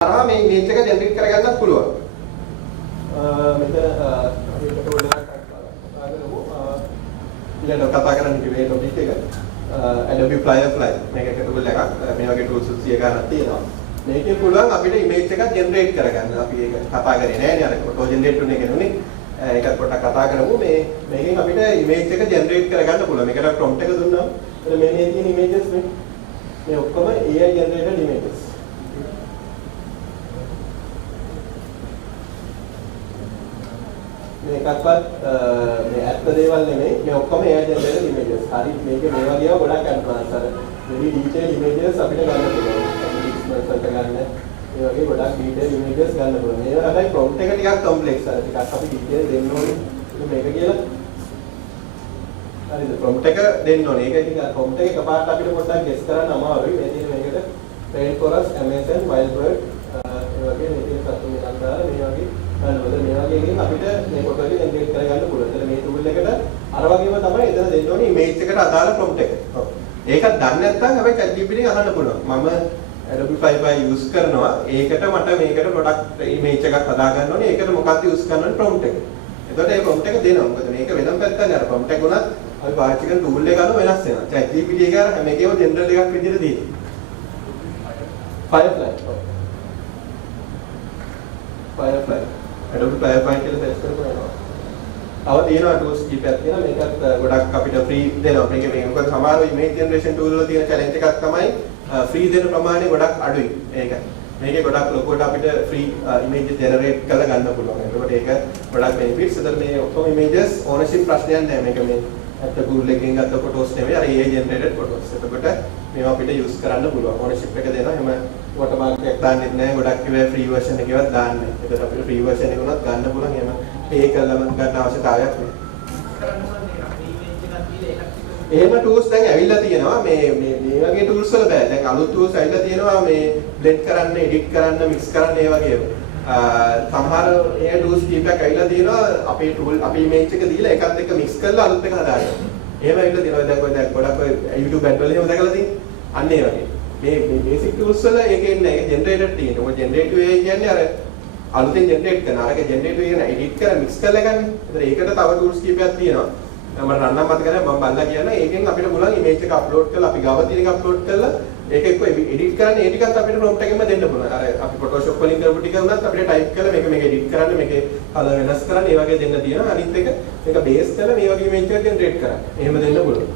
කරා මේ ඉමේජ් එක ජෙනරේට් කරගන්නත් පුළුවන්. මෙතන අපි එකට ගොඩක් කතා කරන්න කිව්වේ ටොපික් එක. Adobe Firefly මේක එකතුවල එකක්. මේ වගේ tools 100 ගණන් තියෙනවා. මේකේ පුළුවන් අපිට ඉමේජ් එකක් ජෙනරේට් කරගන්න. අපි ඒක කතා කරේ නෑනේ අර ෆොටෝ ජෙනරේට් වෙන එක නුනේ. ඒකත් පොඩ්ඩක් කතා කරමු. මේකෙන් අපිට ඉමේජ් එක ජෙනරේට් කරගන්න පුළුවන්. මේකට prompt එක දුන්නාම මේ තියෙන images මේ ඔක්කොම AI generated images. මේකක්වත් මේ ඇත්ත දේවල් නෙමෙයි. මේ ඔක්කොම AI generated images. හරි මේක මේ වගේ ගොඩක් advanced අර very detailed images අපිට ගන්න පුළුවන්. pixels වලට ගන්න. මේ වගේ ගොඩක් detailed images ගන්න පුළුවන්. මේක හැබැයි prompt එක ටිකක් complex. අර ටිකක් අපි detail දෙන්න ඕනේ. මේක කියලා හරිද prompt එක දෙන්න ඕනේ. ඒක ඉතින් prompt එක එකපාරට අපිට පොඩ්ඩක් guess කරන්න අමාරුයි. මේ තියෙන මේකට rainforest amazon wildbird ඒ වගේ මේ තියෙන සතුන් එකක් දාලා මේ වගේ බලනකොට මේ වගේ එකකින් අපිට මේ ෆොටෝ එක ජෙනරේට් කරගන්න පුළුවන්. එතන මේ tool එකට අර වගේම තමයි එතන දෙන්න ඕනේ image එකට අදාළ prompt එක. ඔව්. ඒකත් දන්නේ නැත්නම් අපි ChatGPT එකෙන් අහන්න පුළුවන්. මම Adobe Firefly use කරනවා. ඒකට මට මේකට product image එකක් හදා ගන්න ඕනේ. ඒකට මොකක්ද use කරන්න ඕනේ prompt එක. එතකොට මේ prompt එක දෙනවා. මොකද මේක වෙනම පැත්තක් නේද? prompt එක උනත් අපි පාවිච්චි කරන tool එක අනුව වෙනස් වෙනවා. ChatGPT එක අර හැම එකේම ජෙනරල් එකක් විදිහට තියෙනවා. Firefly. Firefly. Adobe Firefly කියලා සර්ච් කරපුවා. තව තියෙනවා tools කීපයක් තියෙනවා. මේකත් ගොඩක් අපිට free දෙනවා. මේක මොකද සමහර image generation tool වල තියෙන challenge එකක් තමයි free දෙන ප්‍රමාණය ගොඩක් අඩුයි. ඒකයි. මේකේ ගොඩක් ලොකුවට අපිට free image generate කරලා ගන්න පුළුවන්. ඒකට ඒක ගොඩක් benefits. ඒතර මේ ඔක්කොම images ownership ප්‍රශ්නයක් නෑ. මේක මේ අත Google එකෙන් ගත්ත photos නෙවෙයි. අර AI generated photos. එතකොට මේවා අපිට use කරන්න පුළුවන්. ownership එක දෙනවා. එහෙම watermark එකක් දාන්නෙත් නෑ. ගොඩක් ඒවා free version එකේවත් දාන්නේ. ඒකට අපිට free version එක උනත් ගන්න පුළුවන්. එහෙම pay කරලම ගන්න අවශ්‍යතාවයක් නෑ. එහෙම tools දැන් ඇවිල්ලා තියෙනවා. මේ වගේ tools වල බෑ. දැන් අලුත් tools ඇවිල්ලා තියෙනවා මේ blend කරන්න, edit කරන්න, mix කරන්න ඒ වගේ. සමහර AI tools කීපයක් ඇවිල්ලා තියෙනවා. අපේ tool අපේ image එක දීලා එකත් එක්ක mix කරලා අලුත් එක හදාගන්න. එහෙම ඇවිල්ලා තියෙනවා. දැන් ගොඩක් YouTube ad වල එහෙම දැකලා තියෙනවා. අන්න ඒ වගේ. මේ basic tools වල ඒකේ ඉන්නේ ඒක generated තියෙනවා. ඔය generative AI කියන්නේ අර අලුතෙන් generate කරන. අරක generative කියන edit කරලා mix කරලා ගන්න. ඒකට තව tools කීපයක් තියෙනවා. මම රන්නම් මතක නැහැ මම බලලා කියන්නේ ඒකෙන් අපිට පුළුවන් image එක upload කරලා අපි ගාව තියෙන එක upload කරලා ඒක එක්ක edit කරන්න ඒ ටිකත් අපිට prompt එකෙන්ම දෙන්න පුළුවන්. අර අපි Photoshop වලින් කරපු ටික උනත් අපිට type කරලා මේක edit කරන්න මේකේ color වෙනස් කරන්න ඒ වගේ දෙන්න තියෙනවා. අනිත් එක මේක base කරලා මේ වගේ image එකක් generate කරන්න. එහෙම දෙන්න පුළුවන්.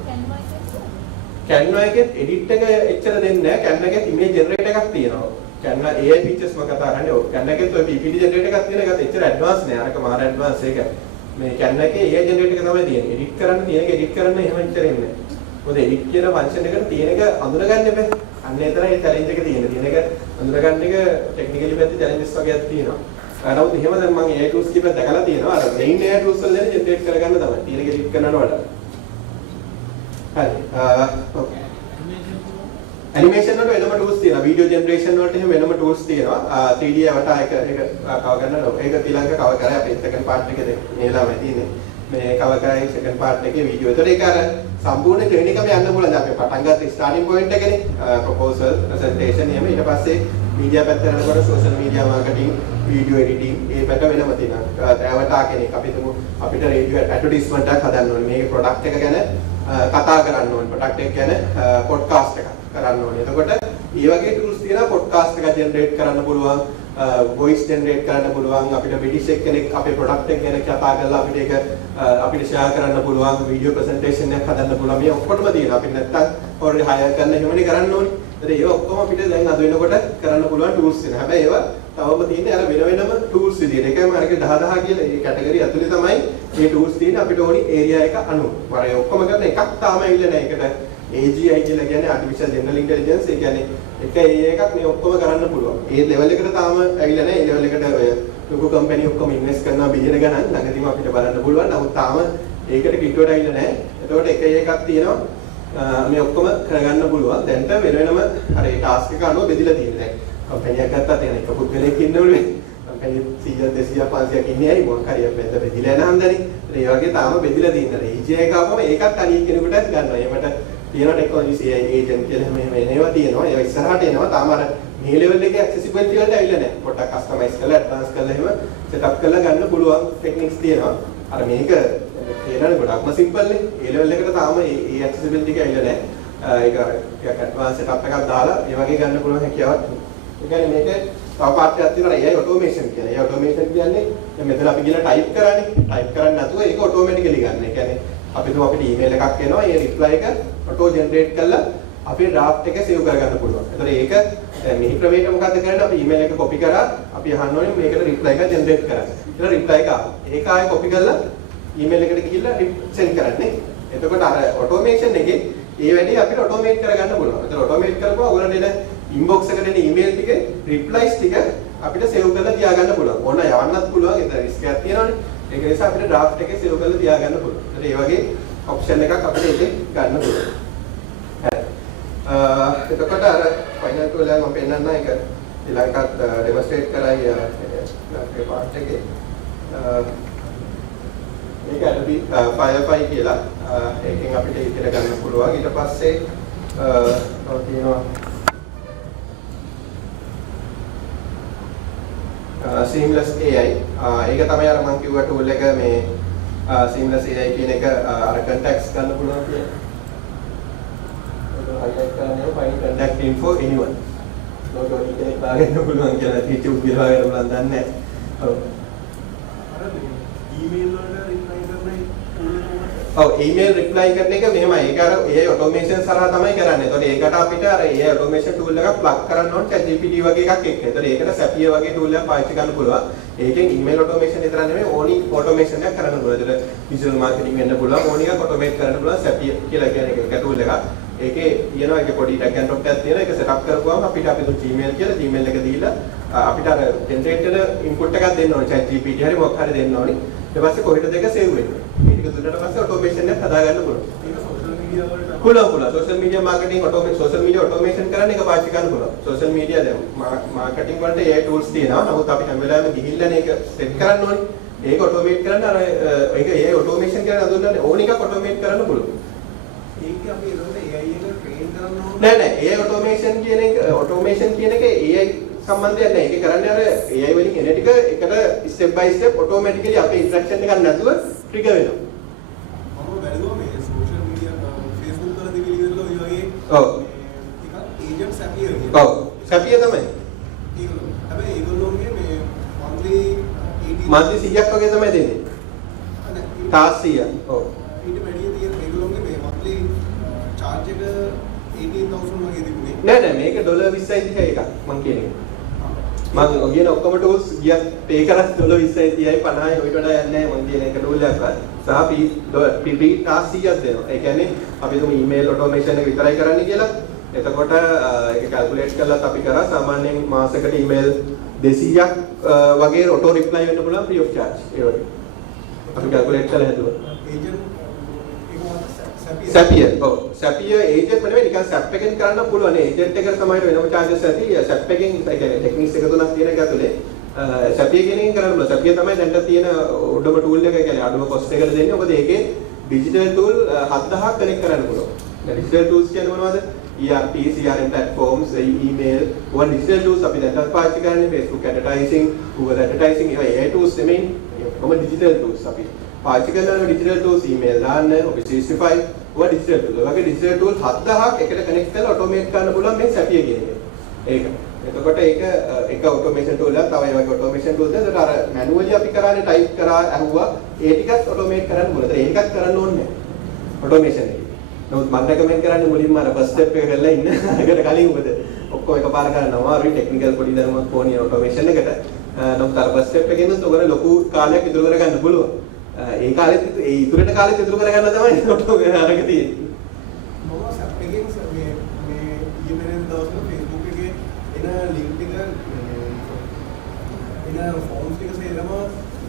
Canva එකෙත් edit එක එච්චර දෙන්නේ නැහැ. Canva එකෙත් image generator එකක් තියෙනවා. Canva AI features මම කතා කරන්නේ. ඔව් Canva එකෙත් ඔය PPT generator එකක් තියෙන එකත් එච්චර advanced නෑ. අරක මාර advanced එකයි. මේ Canva එකේ AI generator එක තමයි තියෙන්නේ. edit කරන්න තියෙන එක edit කරන්න එහෙම ඉච්චර එන්නේ නැහැ. මොකද edit කියන function එකට තියෙන එක අඳුනගන්න එපා. අන්න ඒතරයි challenge එක තියෙන්නේ. තියෙන එක අඳුනගන්න එක technically පැත්තේ challenges වගේක් තියෙනවා. නමුත් එහෙම දැන් මම AI tools කීපයක් දැකලා තියෙනවා. අර main AI tools වල දැන් generate කරගන්න තමයි. තියෙන එක edit කරනවට වඩා. හරි. okay. Animation වලට වෙනම tools තියෙනවා. Video generation වලට එහෙම වෙනම tools තියෙනවා. 3D avatar එක කව ගන්න ඕන. ඒක ඊළඟ කව කරා අපේ second part එකේ මේ ළමයි තියෙන්නේ. මේ කව කරා second part එකේ video. ඒතර ඒක අර සම්පූර්ණ ට්‍රේනින් එකම යන්න පුළුවන්. අපි පටන් ගත්ත starting point එකනේ. proposal, presentation එහෙම ඊට පස්සේ media පැත්තට යනකොට social media marketing, video editing ඒ පැත්ත වෙනම තියෙනවා. avatar කෙනෙක් අපි තුමු අපිට radio advertisement එකක් හදන්න ඕනේ. මේකේ product එක ගැන කතා කරන්න ඕනේ. product එක ගැන podcast එකක් කරන්න ඕනේ. එතකොට මේ වගේ tools තියෙනවා podcast එක generate කරන්න පුළුවන්, voice generate කරන්න පුළුවන්, අපිට British කෙනෙක් අපේ product එක ගැන කතා කරලා අපිට ඒක අපිට share කරන්න පුළුවන්, video presentation එකක් හදන්න පුළුවන්. මේ ඔක්කොටම තියෙනවා. අපිට නැත්තම් already hire කරන්න එහෙමනේ කරන්න ඕනේ. ඒත් ඒක ඔක්කොම අපිට දැන් අද වෙනකොට කරන්න පුළුවන් tools තියෙනවා. හැබැයි ඒවා තවම තියෙන්නේ අර වෙනම tools විදියට. ඒකම අරක 10 කියලා මේ category ඇතුලේ තමයි මේ tools තියෙන්නේ අපිට ඕනි area එක අනුව. වර ඔක්කොම කරන එකක් තාම ඇවිල්ලා නැහැ. ඒකට AGI කියලා කියන්නේ artificial general intelligence. ඒ කියන්නේ එක එකක් මේ ඔක්කොම කරන්න පුළුවන්. ඒ level එකට තාම ඇවිල්ලා නැහැ. ඒ level එකට ඔය ලොකු company ඔක්කොම invest කරනවා බිලියන ගණන්. ළඟදීම අපිට බලන්න පුළුවන්. නමුත් තාම ඒකට කිට්ටුවට ඇවිල්ලා නැහැ. එතකොට එක එකක් තියෙනවා මේ ඔක්කොම කරගන්න පුළුවන්. දැන්ට වෙනම අර ඒ task එක අනුව බෙදලා තියෙනවා. දැන් company එකක් ගත්තා තියෙන එක පුද්ගලයෙක් ඉන්නවනේ. company 100 200 500ක් ඉන්නේ ඇයි මොකක් හරි අපෙන්ද බෙදලා නැහන්දනේ. ඒ වගේ තාම බෙදලා තියෙනවා. AGI එක ආවම ඒකත් අනිත් කෙනෙකුට ගන්නවා. ඒකට තියෙනවා ටෙක්නොලොජිස් AI ඒජන්ට් කියලා මේ මේවා තියෙනවා. ඒවා ඉස්සරහට එනවා. තාම අර මේ ලෙවල් එකේ ඇක්සෙසිබිලිටි වලට ඇවිල්ලා නැහැ. පොඩ්ඩක් කස්ටමයිස් කරලා ඇඩ්වාන්ස් කරලා එහෙම සෙටප් කරලා ගන්න පුළුවන් ටෙක්නික්ස් තියෙනවා. අර මේක කියනනේ ගොඩක්ම සිම්පල් නේ. ඒ ලෙවල් එකට තාම ඒ ඇක්සෙසිබිලිටි එක ඇවිල්ලා නැහැ. ඒක ටිකක් ඇඩ්වාන්ස් සෙටප් එකක් දාලා ඒ වගේ ගන්න පුළුවන් හැකියාවක් තියෙනවා. ඒ කියන්නේ මේක තව පාර්ට්යක් තියෙනවා AI ඔටෝමේෂන් කියන. AI ඔටෝමේෂන් කියන්නේ දැන් මෙතන අපි කියලා ටයිප් කරන්නේ. ටයිප් කරන්නේ නැතුව ඒක ඔටෝමැටිකලි ගන්න. ඒ කියන්නේ අපිට ඊමේල් එකක් එනවා. ඒ රිප්ලයි එක ඔටෝ ජෙනරේට් කරලා අපේ ඩ්‍රාෆ්ට් එක සේව් කරගන්න පුළුවන්. එතකොට ඒක දැන් මේ ක්‍රමයට මොකද්ද කරන්නේ? අපි ඊමේල් එක කොපි කරා අපි අහන්න ඕනේ මේකට රිප්ලයි එක ජෙනරේට් කරන්න. ඊට රිප්ලයි එක ආවා. ඒක ආයෙ කොපි කරලා ඊමේල් එකට ගිහිල්ලා සෙන්ඩ් කරන්නේ. එතකොට අර ඔටෝමේෂන් එකේ ඒ වැඩේ අපිට ඔටෝමේට් කරගන්න පුළුවන්. එතකොට ඔටෝමේට් කරපුවා ඔයගොල්ලන්ට එන ඉන්බොක්ස් එකට එන ඊමේල් ටික රිප්ලයිස් ටික අපිට සේව් කරලා තියාගන්න පුළුවන්. ඕන යවන්නත් පුළුවන්. ඒක රිස්ක් එකක් තියෙනවනේ. ඒක නිසා අපිට ඩ්‍රාෆ්ට් එකේ සේව් කරලා තියාගන්න පුළුවන්. ඒත් ඒ වගේ ඔප්ෂන් එකක් අපිට ඒකේ ගන්න පුළුවන්. හරි. එතකොට අර ෆයිනල් ටූල් එක මම පෙන්නන්න ඒක ඊළඟට ඩෙමොන්ස්ට්‍රේට් කරයි අපේ පාර්ට් එකේ. මේක Adobe Firefly කියලා ඒකෙන් අපිට ඉතිර ගන්න පුළුවන්. ඊට පස්සේ තව තියෙනවා Seamless AI. ඒක තමයි අර මම කිව්ව ටූල් එක මේ Seamless AI කියන එක අර contacts ගන්න පුළුවන් කියන්නේ. ඒක highlight කරන්නේ find contact info anyone. ලෝකෙ ඉන්නේ පාගන්න පුළුවන් කියලා YouTube ගිහලා ගන්න බලන්න දන්නේ නැහැ. ඔව්. අර ඊමේල් වලට රිප්ලයි කරන්නේ ඔව් ඊමේල් රිප්ලයි කරන එක මෙහෙමයි. ඒක අර AI ඔටෝමේෂන් සරහා තමයි කරන්නේ. ඒතකොට ඒකට අපිට අර AI ඔටෝමේෂන් ටූල් එකක් ප්ලග් කරන්න ඕන ChatGPT වගේ එකක් එක්ක. ඒතකොට ඒකට Zapier වගේ ටූල් එකක් පාවිච්චි කරන්න පුළුවන්. ඒකෙන් ඊමේල් ඔටෝමේෂන් විතර නෙමෙයි ඕනි ඔටෝමේෂන් එකක් කරන්න පුළුවන්. ඒතකොට විෂුවල් මාකටිං වෙන්න පුළුවන්. ඕනි එකක් ඔටෝමේට් කරන්න පුළුවන් Zapier කියලා කියන එක ටූල් එකක්. ඒකේ තියෙනවා ඒක පොඩි ටැග් ඇන්ඩ් ඩ්‍රොප් එකක් තියෙනවා. ඒක සෙටප් කරපුවාම අපිට Gmail කියලා Gmail එක දීලා අපිට අර ජෙනරේටර් ඉන්පුට් එකක් දෙන්න ඕනේ. ChatGPT හරි මොකක් හරි දෙන්න ඕනේ. ඊට පස්සේ කොහෙටද ඒක සේව් වෙන්නේ. මේ ටික දුන්නාට පස්සේ ඔටෝමේෂන් එකක් හදාගන්න පුළුවන්. ඒක සෝෂල් මීඩියා වලට පුළුවන්. Social media marketing social media automation කරන්න එක පාවිච්චි කරන්න පුළුවන්. සෝෂල් මීඩියා දැන් මාකටිං වලට AI tools තියෙනවා. නමුත් අපි හැම වෙලාවෙම ගිහිල්ලානේ ඒක සෙට් කරන්න ඕනේ. ඒක ඔටෝමේට් කරන්න අර ඒක AI ඔටෝමේෂන් කියන අඳුරන්නේ ඕන එකක් ඔටෝමේට් කරන්න පුළුවන්. ඒක අපි ඒකට AI එක ට්‍රේන් කරන්න ඕනේ. නෑ AI ඔටෝමේෂන් කියන එක AI සම්බන්ධයක් නැහැ. ඒක කරන්නේ අර AI වලින් එන ටික එකට ස්ටෙප් බයි ස්ටෙප් ඔටෝමැටිකලි අපේ ඉන්ස්ට්‍රක්ෂන් එකක් නැතුව ට්‍රිගර් වෙනවා. මම බැලුවා මේ සෝෂල් මීඩියා Facebook වල දිවිලි වල ඔය වගේ ඔව් ටිකක් ඒජන්ට් Zapier කියන. ඔව් Zapier තමයි. ඒගොල්ලෝ හැබැයි ඒගොල්ලෝගේ මේ monthly 100ක් වගේ තමයි දෙන්නේ. ටාස්ක් 100. ඔව්. ඊට වැඩිය තියෙන ඒගොල්ලෝගේ මේ monthly charge එක 18000 වගේ තිබුණේ. නෑ මේක $20යි 30යි එකක් මං කියන්නේ. මම කියන ඔක්කොම tools ගියත් pay කරත් $20යි 30යි 50යි ඔයිට වඩා යන්නේ නැහැ මම කියන එක tool එකක් සහ free task 100ක් දෙනවා. ඒ කියන්නේ අපි තුමු email automation එක විතරයි කරන්නේ කියලා. එතකොට ඒක calculate කරලා අපි කරා සාමාන්‍යයෙන් මාසෙකට email 200ක් වගේ auto reply වෙන්න පුළුවන් free of charge. ඒ වගේ. අපි calculate කරලා හදුවා. Zapier. ඔව්. Zapier agent නෙවෙයි නිකන් SAP එකෙන් කරන්න පුළුවන්. agent එකට තමයි වෙනම charges ඇති. SAP එකෙන් ඒ කියන්නේ techniques එක තුනක් තියෙන එක ඇතුලේ Zapier කියන එකෙන් කරන්න පුළුවන්. Zapier තමයි දැන්ට තියෙන උඩම tool එක. ඒ කියන්නේ අඩුම cost එකට දෙන්නේ. මොකද ඒකේ digital tool 7000ක් connect කරන්න පුළුවන්. දැන් digital tools කියන්නේ මොනවද? ERP, CRM platforms, email, one digital tools අපි දැන්ට පාවිච්චි කරන්නේ Facebook advertising, Google advertising, ඒවා AI tools නෙමෙයි. කොහොම digital tools අපි පාවිච්චි කරන digital tools email දාන්න, Office 365 ඔය digital tool. ඔයගේ digital tool 7000ක් එකට connect කරලා automate කරන්න පුළුවන් මේ Zapier කියන එක. ඒක. එතකොට ඒක එක automation tool එකක්. තව ඒ වගේ automation tools දෙකට අර manually අපි කරන්නේ type කරා අහුවා ඒ ටිකත් automate කරන්න පුළුවන්. ඒත් ඒකත් කරන්න ඕනේ නැහැ. automation එකේ. නමුත් මම recommend කරන්නේ මුලින්ම අර first step එක කරලා ඉන්න. ඒකට කලින් මොකද ඔක්කොම එකපාර කරනවා. අර technical පොඩි ධර්මයක් ඕනේ automation එකට. නමුත් අර first step එකෙන් උගල ලොකු කාලයක් ඉතුරු කරගන්න පුළුවන්. ඒ කාලෙත් ඒ ඉතුරුට කාලෙත් ඉතුරු කරගන්න තමයි ඔටෝ අරක තියෙන්නේ. මම SAP එකෙන් මේ ඊමේල් දවස්වල Facebook එකේ එන link ටික එන forms ටික සේරම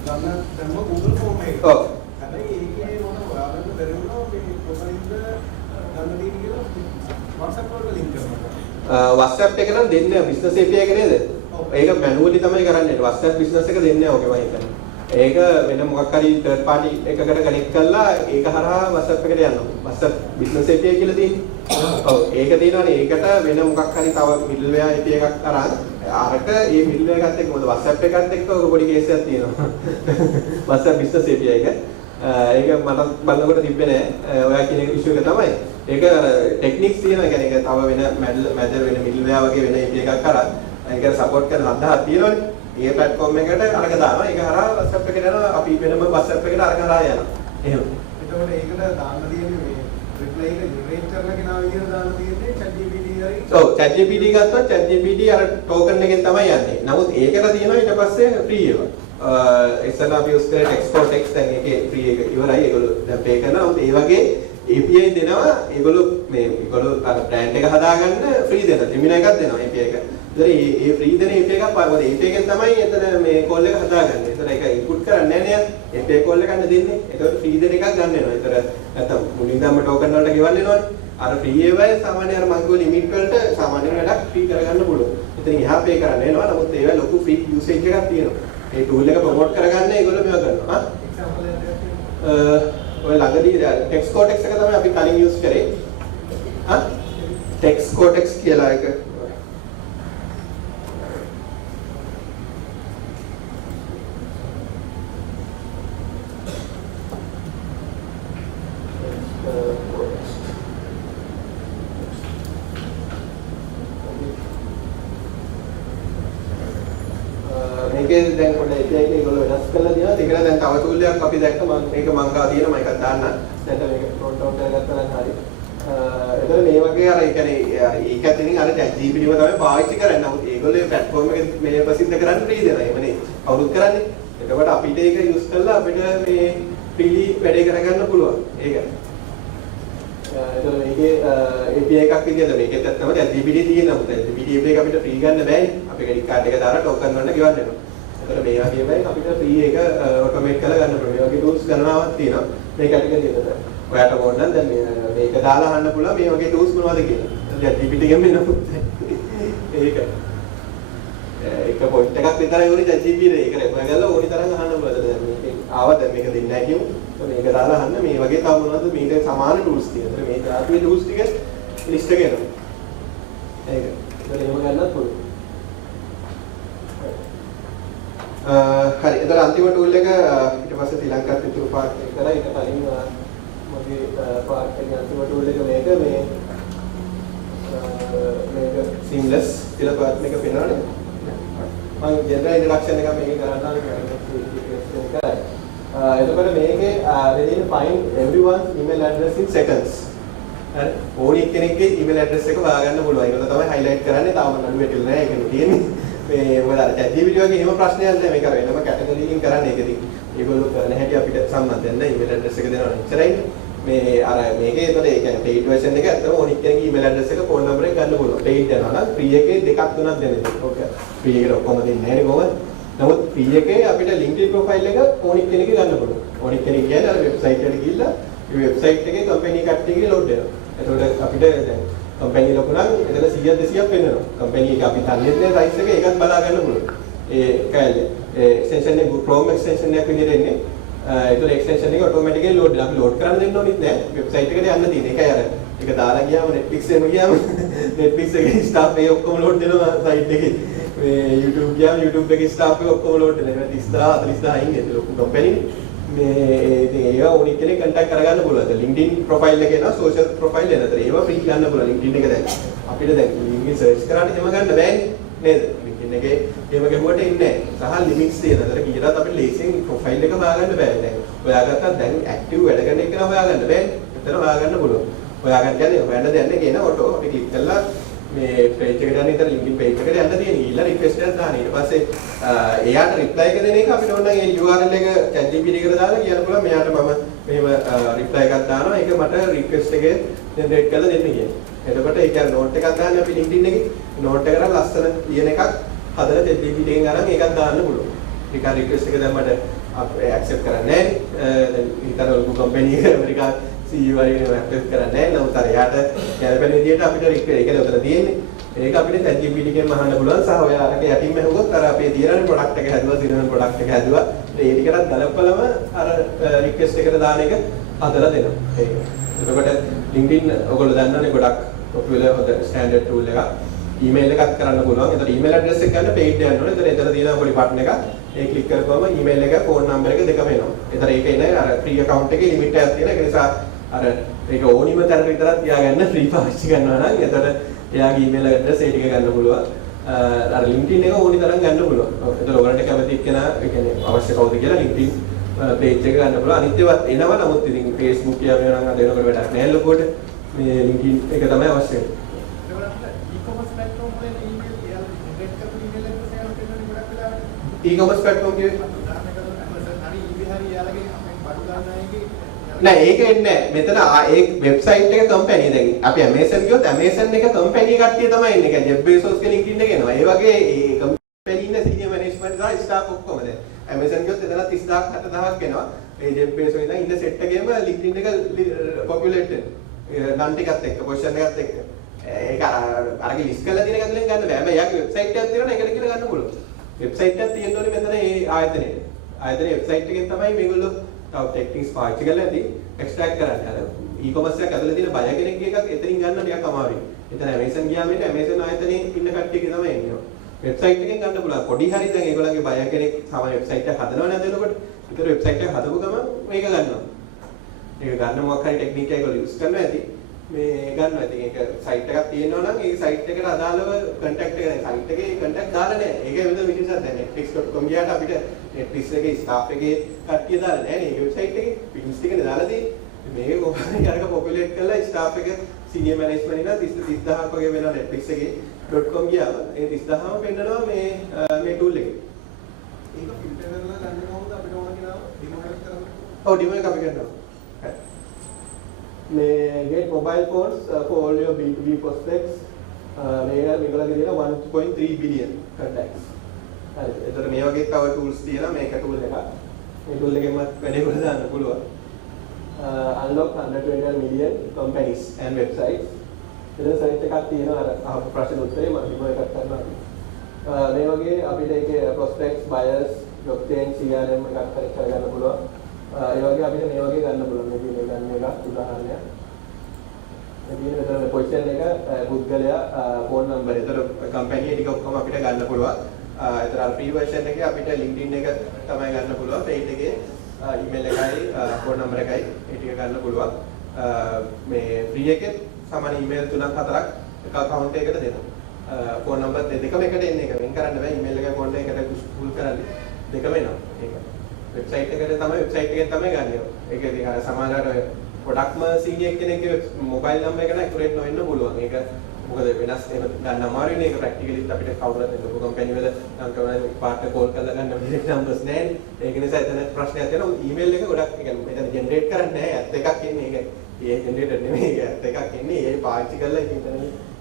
ගන්න Google form එකේ. ඔව්. හැබැයි ඒකේ මොන හොයාගන්න බැරි වුණා මේ කොතනින්ද ගන්න තියෙන්නේ කියලා WhatsApp වලට link කරනවා. WhatsApp එක නම් දෙන්නේ business API එක නේද? ඒක manually තමයි කරන්නේ. WhatsApp business එක දෙන්නේ නැහැ ඔගේ මම හිතන්නේ. ඒක වෙන මොකක් හරි third party එකකට කනෙක්ට් කරලා ඒක හරහා WhatsApp එකට යනවා. WhatsApp business API කියලා තියෙන්නේ. ඔව් ඒක තියෙනවානේ. ඒකට වෙන මොකක් හරි තව middleware API එකක් අරන් අරක මේ middleware එකත් එක්ක මොකද WhatsApp එකත් එක්ක පොඩි කේස් එකක් තියෙනවා. WhatsApp business API එක. ඒක මට බලනකොට තිබ්බේ නෑ. ඔයා කියන ඉෂුව එක තමයි. ඒක ටෙක්නික්ස් තියෙනවා. يعني ඒක තව වෙන මැදර් වෙන middleware වගේ වෙන API එකක් කරා ඒකට සපෝට් කරන සඳහා තියෙනවනේ. ඒ platform එකට අරක දානවා. ඒක හරහා WhatsApp එකට යනවා. අපි වෙනම WhatsApp එකට අරක හරහා යනවා. එහෙම. එතකොට ඒකට දාන්න තියෙන්නේ මේ reply එක generate කරලා කෙනා විදිහට දාන්න තියෙන්නේ ChatGPT හරි. ඔව් ChatGPT ගත්තොත් ChatGPT අර token එකෙන් තමයි යන්නේ. නමුත් ඒකට තියෙනවා ඊට පස්සේ free ඒවා. ඉස්සෙල්ලා අපි use කරේ text for text දැන් ඒකේ free එක ඉවරයි. ඒගොල්ලෝ දැන් pay කරනවා. නමුත් ඒ වගේ API දෙනවා. ඒගොල්ලෝ අර brand එක හදාගන්න free දෙනවා. Gemini එකක් දෙනවා API එක. ඒ free දෙන API එකක් මොකද API එකෙන් තමයි එතන මේ call එක හදාගන්නේ. එතන ඒක input කරන්නේ නැහැ නේ. API call එක ගන්න දෙන්නේ. ඒකට free දෙන එකක් ගන්න වෙනවා. ඒතර නැත්තම් මුලින්දම token වලට ගෙවන්න වෙනවනේ. අර free ඒවායි සාමාන්‍ය අර මං කිව්ව limit වලට සාමාන්‍ය වැඩක් free කරගන්න පුළුවන්. එතනින් එහා pay කරන්න වෙනවා. නමුත් ඒවා ලොකු free usage එකක් තියෙනවා. ඒ tool එක promote කරගන්න ඒගොල්ලෝ මේවා කරනවා. example එකක් ඔය ළඟදී text cortex එක තමයි අපි කලින් use කරේ. text cortex කියලා එක මේකේ දැන් පොඩ්ඩක් API එක ඒගොල්ලෝ වෙනස් කරලා දෙනවා. ඒකලා දැන් තව tool එකක් අපි දැක්ක මේක මං ගා තියෙනවා මම එකක් දාන්න. දැන් මේක front out කරගත්තා නම් හරි. එතන මේ වගේ අර ඒ කියන්නේ ඒක ඇතුලින් අර ChatGPT ව තමයි පාවිච්චි කරන්නේ. නමුත් ඒගොල්ලෝ මේ platform එක මේ ප්‍රසිද්ධ කරන්න free දෙනවා. එහෙමනේ. අවුරුදු කරන්නේ. එතකොට අපිට ඒක use කරලා අපිට මේ free වැඩේ කරගන්න පුළුවන්. ඒක. එතකොට මේකේ API එකක් විදියට මේකෙත් ඇත්තම ChatGPT තියෙනවා. මොකද ChatGPT API එක අපිට free ගන්න බෑනේ. අපි credit card එක දාලා token වලට ගෙවන්න වෙනවා. එතකොට මේ වගේ වෙයි අපිට free එක automate කරලා ගන්න පුළුවන්. මේ වගේ tools ගණනාවක් තියෙනවා. මේ category එකට. ඔයාට ඕන නම් දැන් මේක දාලා අහන්න පුළුවන් මේ වගේ tools මොනවද කියලා. ChatGPT එකෙන් මෙන්නපොත්. ඒක. එක පොයින්ට් එකක් විතරයි ඕනේ ChatGPT එක රෙෆර් කරලා ඕනි තරම් අහන්න පුළුවන්. දැන් මේක ආවා දැන් මේක දෙන්නේ නැහැ කියමු. මේක දාලා අහන්න මේ වගේ තව මොනවද මේක සමාන tools තියෙනවා. මේ දාපු tools ටික list එක එනවා. ඒක. ඒක එහෙම ගන්නත් පුළුවන්. හරි. එතන අන්තිම tool එක ඊට පස්සේ ශ්‍රී ලංකාවේ පිටුරු පාර්ක් එක කරා ඊට කලින් මගේ පාර්ක් එකේ අන්තිම tool එක මේක මේක seamless කියලා පාර්ක් එක පෙන්නනනේ. මම general introduction එකක් මේකේ කරන්න කරා. එතකොට මේකේ within find everyone's email address in seconds. හරි. ඕනි කෙනෙක්ගේ email address එක හොයාගන්න පුළුවන්. ඒක තමයි highlight කරන්නේ. තාම නඩු වැටිලා නැහැ. ඒකනේ තියෙන්නේ. මේ මොකද අර ChatGPT වගේ එහෙම ප්‍රශ්නයක් නැහැ. මේක අර වෙනම category එකකින් කරන්නේ. ඒකදී ඒගොල්ලෝ කරන හැටි අපිට සම්බන්ධයෙන් නැහැ. email address එක දෙනවා. එච්චරයි. මේ අර මේකේ ඒතකොට ඒ කියන්නේ paid version එක ඇත්තම ඕනි කෙනෙක්ගේ email address එක phone number එක ගන්න පුළුවන්. paid යනවා නම් free එකේ දෙකක් තුනක් දෙනවා. ඕක free එකට ඔක්කොම දෙන්නේ නැහැ නේ කොහොමද? නමුත් free එකේ අපිට LinkedIn profile එක ඕනි කෙනෙක්ගේ ගන්න පුළුවන්. ඕනි කෙනෙක් කියන්නේ අර website එකට ගිහිල්ලා මේ website එකේ company කට්ටියගේ load වෙනවා. එතකොට අපිට දැන් company ලොකු නම් එතන 100 200ක් වෙනවා. company එක අපි දන්නේ නැහැ size එක ඒකත් බලා ගන්න පුළුවන්. ඒ කැලේ extension එක Chrome extension එකක් විදිහට එන්නේ. ඒතර extension එක automatically load වෙනවා. අපි load කරන්න දෙන්න ඕනෙත් නැහැ. website එකට යන්න තියෙන. ඒකයි අර ඒක දාලා ගියාම Netflix එකම ගියාම Netflix එකේ staff එක ඔක්කොම load වෙනවා site එකේ. මේ YouTube ගියාම YouTube එකේ staff එක ඔක්කොම load වෙනවා. 30000 40000 ඉන්නේ ලොකු company. මේ ඉතින් ඒවා ඕනි කෙනෙක් contact කරගන්න පුළුවන්. LinkedIn profile එකේ නා social profile එක නතර ඒවා free ගන්න පුළුවන්. LinkedIn එක දැන් අපිට දැන් LinkedIn search කරාට එහෙම ගන්න බෑනේ නේද? LinkedIn එකේ එහෙම ගහුවට ඉන්නේ නැහැ. සහ limits තියෙනවා. ඒතර කීයටත් අපිට ලේසියෙන් profile එක හොයාගන්න බෑ. දැන් හොයාගත්තා දැන් active වැඩ කරන එක නම් හොයාගන්න බෑනේ. ඒතර හොයාගන්න පුළුවන්. හොයාගන්න කියන්නේ හොයන්න දෙන්නේ කියන auto අපි click කරලා මේ page එකට යන ඉතින් LinkedIn page එකට යන්න තියෙන ඊළඟ request එකක් දාන්න. ඊට පස්සේ එයාට reply එක දෙන එක අපිට ඕන නම් ඒ URL එක ChatGPT එකට දාලා කියන්න පුළුවන් මෙයාට මම මෙහෙම reply එකක් දානවා. ඒක මට request එක generate කරලා දෙන්න කියලා. එතකොට ඒ කියන්නේ note එකක් දාන්නේ අපි LinkedIn එකේ. note එකට ලස්සන ලියන එකක් හදලා ChatGPT එකෙන් අරන් ඒකක් දාන්න පුළුවන්. ඒක request එක දැන් මට accept කරන්නේ නැහැ. දැන් ඊතර ලොකු company එක ඇමරිකා CEO වලින් accept කරන්නේ නැහැ. නමුත් අර යාට ගැළපෙන විදිහට අපිට request ඒක උතර තියෙන්නේ. ඒක අපිට ChatGPT එකෙන් අහන්න පුළුවන් සහ ඔය අරක යටින්ම හුවොත් අර අපේ තියෙන ප්‍රොඩක්ට් එක හැදුවා සිනමන් ප්‍රොඩක්ට් එක හැදුවා ඒ ටිකටත් ගලපලම අර රික්වෙස්ට් එකට දාන එක හදලා දෙනවා ඒක. එතකොට LinkedIn ඔයගොල්ලෝ දන්නවනේ ගොඩක් පොපියුලර් හොද ස්ටෑන්ඩඩ් ටූල් එකක්. ඊමේල් එකක් කරන්න පුළුවන්. එතකොට ඊමේල් ඇඩ්‍රස් එක ගන්න පේජ් යන්න ඕනේ. එතකොට එතන තියෙන පොඩි බටන් එකක්. ඒ ක්ලික් කරපුවම ඊමේල් එක ෆෝන් නම්බර් එක දෙකම එනවා. එතන ඒක එන්නේ අර ෆ්‍රී account එකේ ලිමිට් එකක් තියෙන. ඒ නිසා අර ඒක ඕනිම තැනක විතරක් තියාගන්න ෆ්‍රී පාවිච්චි කරනවා නම් එතකොට එයාගේ ඊමේල් ඇඩ්‍රස් ඒ ටික ගන්න පුළුවන්. අර LinkedIn එක ඕනි තරම් ගන්න පුළුවන්. එතකොට ඔයගලන්ට කැමති කෙනා ඒ කියන්නේ අවශ්‍ය කවුද කියලා LinkedIn page එක ගන්න පුළුවන්. අනිත් ඒවාත් එනවා. නමුත් ඉතින් Facebook එක වෙනවා නම් අද වෙනකොට වැඩක් නැහැ ලොකුවට. මේ LinkedIn එක තමයි අවශ්‍ය වෙන්නේ. e-commerce platform කියන්නේ නෑ ඒක එන්නේ නෑ මෙතන ඒ වෙබ්සයිට් එක කම්පැනි දැන් අපි Amazon ගියොත් Amazon එක කම්පැනි කට්ටිය තමයි ඉන්නේ. කියන්නේ Jeff Bezos කෙනෙක් LinkedIn එකේ එනවා. ඒ වගේ ඒ කම්පැනි ඉන්න senior management සහ staff ඔක්කොම දැන් Amazon ගියොත් එතන 30000ක් 70000ක් එනවා. ඒ Jeff Bezos ඉන්න set එකේම LinkedIn එක populate වෙනවා. නම් ටිකත් එක්ක position එකත් එක්ක. ඒක අරගේ ලිස්ට් කරලා තියෙන එක ඇතුලෙන් ගන්න බෑ. හැබැයි යාගේ වෙබ්සයිට් එකක් තියෙනවා ඒකට කියලා ගන්න පුළුවන්. වෙබ්සයිට් එකක් තියෙන්න ඕනේ මෙතන ඒ ආයතනයේ. ආයතනයේ වෙබ්සයිට් එකෙන් තමයි මේගොල්ලෝ තව ටෙක්නික්ස් පාවිච්චි කරලා ඇති එක්ස්ට්‍රැක්ට් කරන්නේ. අර e-commerce එකක් ඇතුලේ තියෙන බය කෙනෙක්ගේ එකක් එතනින් ගන්න ටිකක් අමාරුයි. එතන Amazon ගියාම ඉන්නේ Amazon ආයතනයේ ඉන්න කට්ටියගේ තමයි එන්නේ. වෙබ්සයිට් එකෙන් ගන්න පුළුවන්. පොඩි හරි දැන් ඒගොල්ලන්ගේ බය කෙනෙක් තමයි වෙබ්සයිට් එක හදනවනේ අද වෙනකොට. ඒතර වෙබ්සයිට් එක හදපු ගමන් මේක ගන්නවා. ඒක ගන්න මොකක් හරි ටෙක්නික් එකක් ඒගොල්ලෝ යූස් කරනවා ඇති. මේ ගන්නවා. ඉතින් ඒක සයිට් එකක් තියෙනවා නම් ඒ සයිට් එකට අදාළව කන්ටැක්ට් එක දැන් සයිට් එකේ කන්ටැක්ට් දාලා නැහැ. ඒක වෙනද මිනිස්සුත් දැන් netflix.com ගියාට අපිට netflix එකේ ස්ටාෆ් එකේ කට්ටිය දාලා නැහැ නේ. ඒ වෙබ්සයිට් එකේ පින්ස් ටිකනේ දාලා තියෙන්නේ. මේක කොහොමද අරක පොපුලේට් කරලා ස්ටාෆ් එක සීනියර් මැනේජ්මන්ට් ඉන්න 30000ක් වගේ වෙනවා netflix එකේ .com ගියාම ඒ 30000ම පෙන්නනවා මේ ටූල් එකේ. ඒක ෆිල්ටර් කරලා ගන්න කොහොමද අපිට ඕන කියලා ඩිමෝ එකක් කරන්න. ඔව් ඩිමෝ එක අපි කරනවා. get mobile phones for all your B2B prospects. මේගොල්ලන්ගේ තියෙන 1.3 billion contacts. හරි. ඒතර මේ වගේ තව tools තියෙනවා මේක tool එකක්. මේ tool එකෙන්ම වැඩේ කරලා දාන්න පුළුවන්. Unlock 120 million companies and websites. එතන සයිට් එකක් තියෙනවා අර අහපු ප්‍රශ්න උත්තරේ මම ඩිමෝ එකක් කරනවා. මේ වගේ අපිට ඒකේ prospects, buyers, blockchain, CRM එකක් කරගන්න පුළුවන්. ඒ වගේ අපිට මේ වගේ ගන්න පුළුවන්. මේ දිනේ ගන්න එක උදාහරණයක්. මේ දිනේ මෙතන පොසිෂන් එක පුද්ගලයා ෆෝන් නම්බර්. ඒතර කම්පැනි ටික ඔක්කොම අපිට ගන්න පුළුවන්. ඒතර අර ෆ්‍රී version එකේ අපිට LinkedIn එක තමයි ගන්න පුළුවන්. පේජ් එකේ ඊමේල් එකයි ෆෝන් නම්බර් එකයි ඒ ටික ගන්න පුළුවන්. මේ ෆ්‍රී එකේ සාමාන්‍ය ඊමේල් 3-4ක් එක account එකකට දෙනවා. ෆෝන් නම්බර් දෙකම එකට එන්නේ එක වෙන් කරන්න බෑ. ඊමේල් එකයි ෆෝන් එකකට පුල් කරන්නේ දෙකම එනවා. ඒක වෙබ්සයිට් එකට තමයි වෙබ්සයිට් එකෙන් තමයි ගන්නෙ. ඒක ඉතින් අර සමහරවිට ඔය ප්‍රොඩක්ට්ම සීනියර් කෙනෙක්ගේ මොබයිල් නම්බර් එක නම් ඇකුරේට් නොවෙන්න පුළුවන්. ඒක මොකද වෙනස් එහෙම ගන්න අමාරුයි නේ. ඒක ප්‍රැක්ටිකලිත් අපිට කවුරුත් ලොකු කම්පැනි වල නම් කරන පාර්ට්නර් කෝල් කරලා ගන්න ඩිරෙක්ට් නම්බර්ස් නැහැ. ඒක නිසා එතන ප්‍රශ්නයක් තියෙනවා. ඊමේල් එක ගොඩක් ඒ කියන්නේ මෙතන ජෙනරේට් කරන්නේ නැහැ. ඇත් එකක් එන්නේ ඒක. ඒ ජෙනරේටර් නෙමෙයි ඒක ඇත් එකක් එන්නේ. ඒ පාවිච්චි කරලා ඉතින් එතන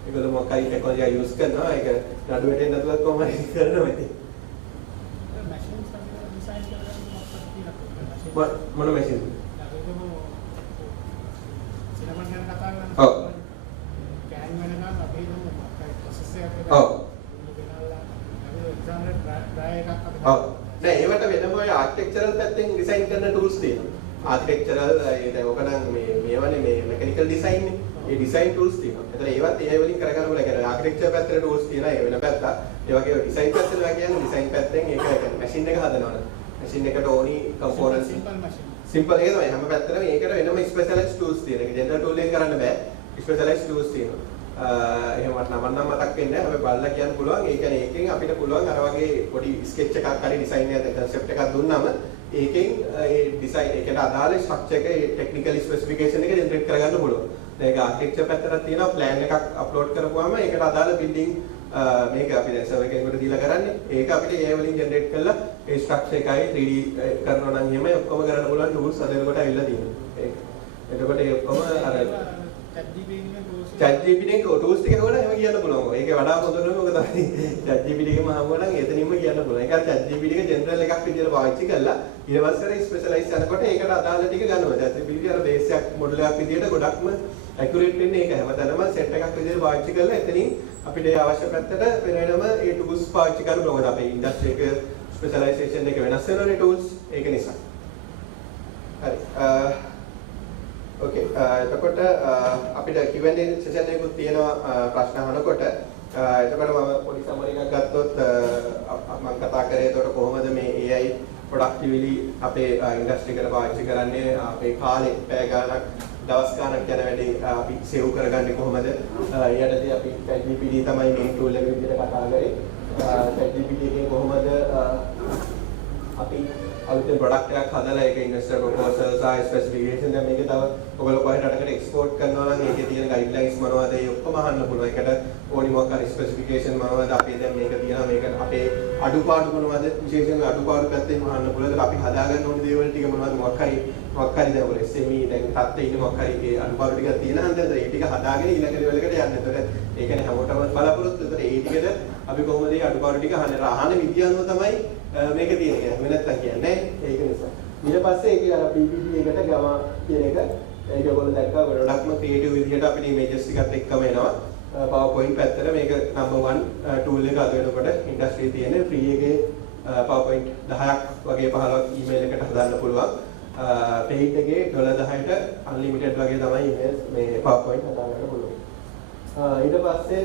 ඒකද මොකක් හරි ටෙක්නොලොජි එක යූස් කරනවා. ඒක නඩු වැටෙන්නේ නැතුවත් කොහොම හරි කරනවා ඉතින්. මොන මැෂින්? ඔව්. කෑන් වෙනකන් අපි හිතමු ප්‍රොසෙස් එකක් ඔව්. ඔව්. නෑ ඒවට වෙනම ඔය ආර්කිටෙක්චරල් පැත්තෙන් ඩිසයින් කරන ටූල්ස් තියෙනවා. ආර්කිටෙක්චරල් දැන් ඔක නම් මේවනේ මේ මෙකැනිකල් ඩිසයින් නේ. ඒ ඩිසයින් ටූල්ස් තියෙනවා. එතන ඒවත් ඒ වලින් කරගන්න පුළුවන්. ඒ කියන්නේ ආර්කිටෙක්චර් පැත්තේ ටූල්ස් තියෙනවා. ඒ වෙන පැත්ත. ඒ වගේ ඩිසයින් පැත්තේ කියන්නේ ඩිසයින් පැත්තෙන් ඒක මැෂින් එක හදනවනේ. මැෂින් එකට ඕනි කම්පෝනන්ට්ස් සිම්පල් එක තමයි හැම පැත්තටම ඒකට වෙනම ස්පෙෂලායිස්ඩ් ටූල්ස් තියෙනවා. ඒක ජෙනරල් ටූල් එකෙන් කරන්න බෑ. ස්පෙෂලායිස්ඩ් ටූල්ස් තියෙනවා. එහෙමවත් නම් මතක් වෙන්නේ නැහැ. අපි බලලා කියන්න පුළුවන්. ඒ කියන්නේ ඒකෙන් අපිට පුළුවන් අර වගේ පොඩි ස්කෙච් එකක් හරි ඩිසයින් එකක් කන්සෙප්ට් එකක් දුන්නාම ඒකෙන් ඒ ඩිසයින් ඒකට අදාළ ස්ට්‍රක්චර් එක ඒ ටෙක්නිකල් ස්පෙસિෆිකේෂන් එක ජෙනරේට් කරගන්න පුළුවන්. දැන් ඒක ආර්කිටෙක්චර් පැත්තට තියෙනවා ප්ලෑන් එකක් අප්ලෝඩ් කරපුවාම ඒකට අදාළ බිල්ඩින් මේක අපි දැන් සර්වර් එකකට දීලා කරන්නේ. ඒක අපිට ඒ වලින් ජෙනරේට් කරලා ඒ ස්ට්‍රක්චර් එකයි 3D කරනවා නම් එහෙමයි ඔක්කොම කරන්න පුළුවන් ටූල්ස් අදෙනකොට ඇවිල්ලා තියෙනවා. ඒක. එතකොට ඒ ඔක්කොම අර ChatGPT එකේ ටූල්ස් ටික හොයලා එහෙම කියන්න පුළුවන්. ඒකේ වඩා හොඳ නම මොකද තමයි ChatGPT එකේම හම්බුනා නම් එතනින්ම කියන්න පුළුවන්. ඒක අර ChatGPT එක ජෙනරල් එකක් විදියට පාවිච්චි කරලා ඊට පස්සේ ස්පෙෂලායිස් කරනකොට ඒකට අදාළ ටික ගන්නවා. ChatGPT අර බේස් එකක් මොඩල් එකක් විදියට ගොඩක්ම ඇකියුරේට් වෙන්නේ ඒක හැමතැනම සෙට් එකක් විදිහට පාවිච්චි කරලා එතනින් අපිට ඒ අවශ්‍ය පැත්තට වෙනම ඒ ටූල්ස් පාවිච්චි කරන්න ඕනේ. අපේ ඉන්ඩස්ට්‍රි එක ස්පෙෂලායිසේෂන් එක වෙනස් වෙනවනේ ටූල්ස් ඒක නිසා. හරි. ඕකේ. එතකොට අපිට Q&A සෙෂන් එකකුත් තියෙනවා ප්‍රශ්න අහනකොට. එතකොට මම පොඩි සමරි එකක් ගත්තොත් මම කතා කරේ එතකොට කොහොමද මේ AI ප්‍රොඩක්ටිවිලි අපේ ඉන්ඩස්ට්‍රි එකට පාවිච්චි කරන්නේ අපේ කාලේ පැය ගාණක් දවස් ගාණක් යන වැඩි අපි සේව් කරගන්නේ කොහොමද? ඊයටදී අපි ChatGPT තමයි මේ ටූල් එක විදිහට කතා කරේ. ChatGPT එකෙන් කොහොමද අපි අලුතෙන් ප්‍රොඩක්ට් එකක් හදලා ඒක ඉන්වෙස්ටර් ප්‍රොපෝසල් සහ ස්පෙસિෆිකේෂන් දැන් මේක තව ඔයගොල්ලෝ කොහෙට රටකට එක්ස්පෝර්ට් කරනවා නම් ඒකේ තියෙන ගයිඩ්ලයින්ස් මොනවද ඒ ඔක්කොම අහන්න පුළුවන්. ඒකට ඕනි මොකක් හරි ස්පෙસિෆිකේෂන් මොනවද අපේ දැන් මේක තියෙනවා මේක අපේ අඩුපාඩු මොනවද විශේෂයෙන්ම අඩුපාඩු පැත්තෙන් අහන්න පුළුවන්. ඒකට අපි හදාගන්න ඕනි දේවල් ටික මොනවද මොකක් හරි දැන් ඔය SME දැන් තාත්තේ ඉන්න මොකක් හරි ඒ අඩුපාඩු ටිකක් තියෙනවා නම් දැන් ඒ ටික හදාගෙන ඊළඟ ලෙවල් එකට යන්න. ඒතකොට ඒ කියන්නේ හැමෝටම බලාපොරොත්තු. ඒතකොට ඒ ටිකද අපි කොහොමද මේ අඩුපාඩු ටික අහන්නේ? අහන විදිය අනුව තමයි මේක තියෙන්නේ. එහෙම නැත්තම් කියන්නේ ඒක නිසා. ඊට පස්සේ ඒක අර PPT එකට ගම කියන එක ඒක ඔයගොල්ලෝ දැක්කා ගොඩක්ම ක්‍රියේටිව් විදිහට අපිට ඉමේජස් ටිකත් එක්කම එනවා. PowerPoint පැත්තට මේක number 1 tool එක අද වෙනකොට ඉන්ඩස්ට්‍රියේ තියෙන free එකේ PowerPoint 10ක් වගේ 15ක් email එකට හදාන්න පුළුවන්. paid එකේ $10ට unlimited වගේ තමයි emails මේ PowerPoint හදාගන්න පුළුවන්. ඊට පස්සේ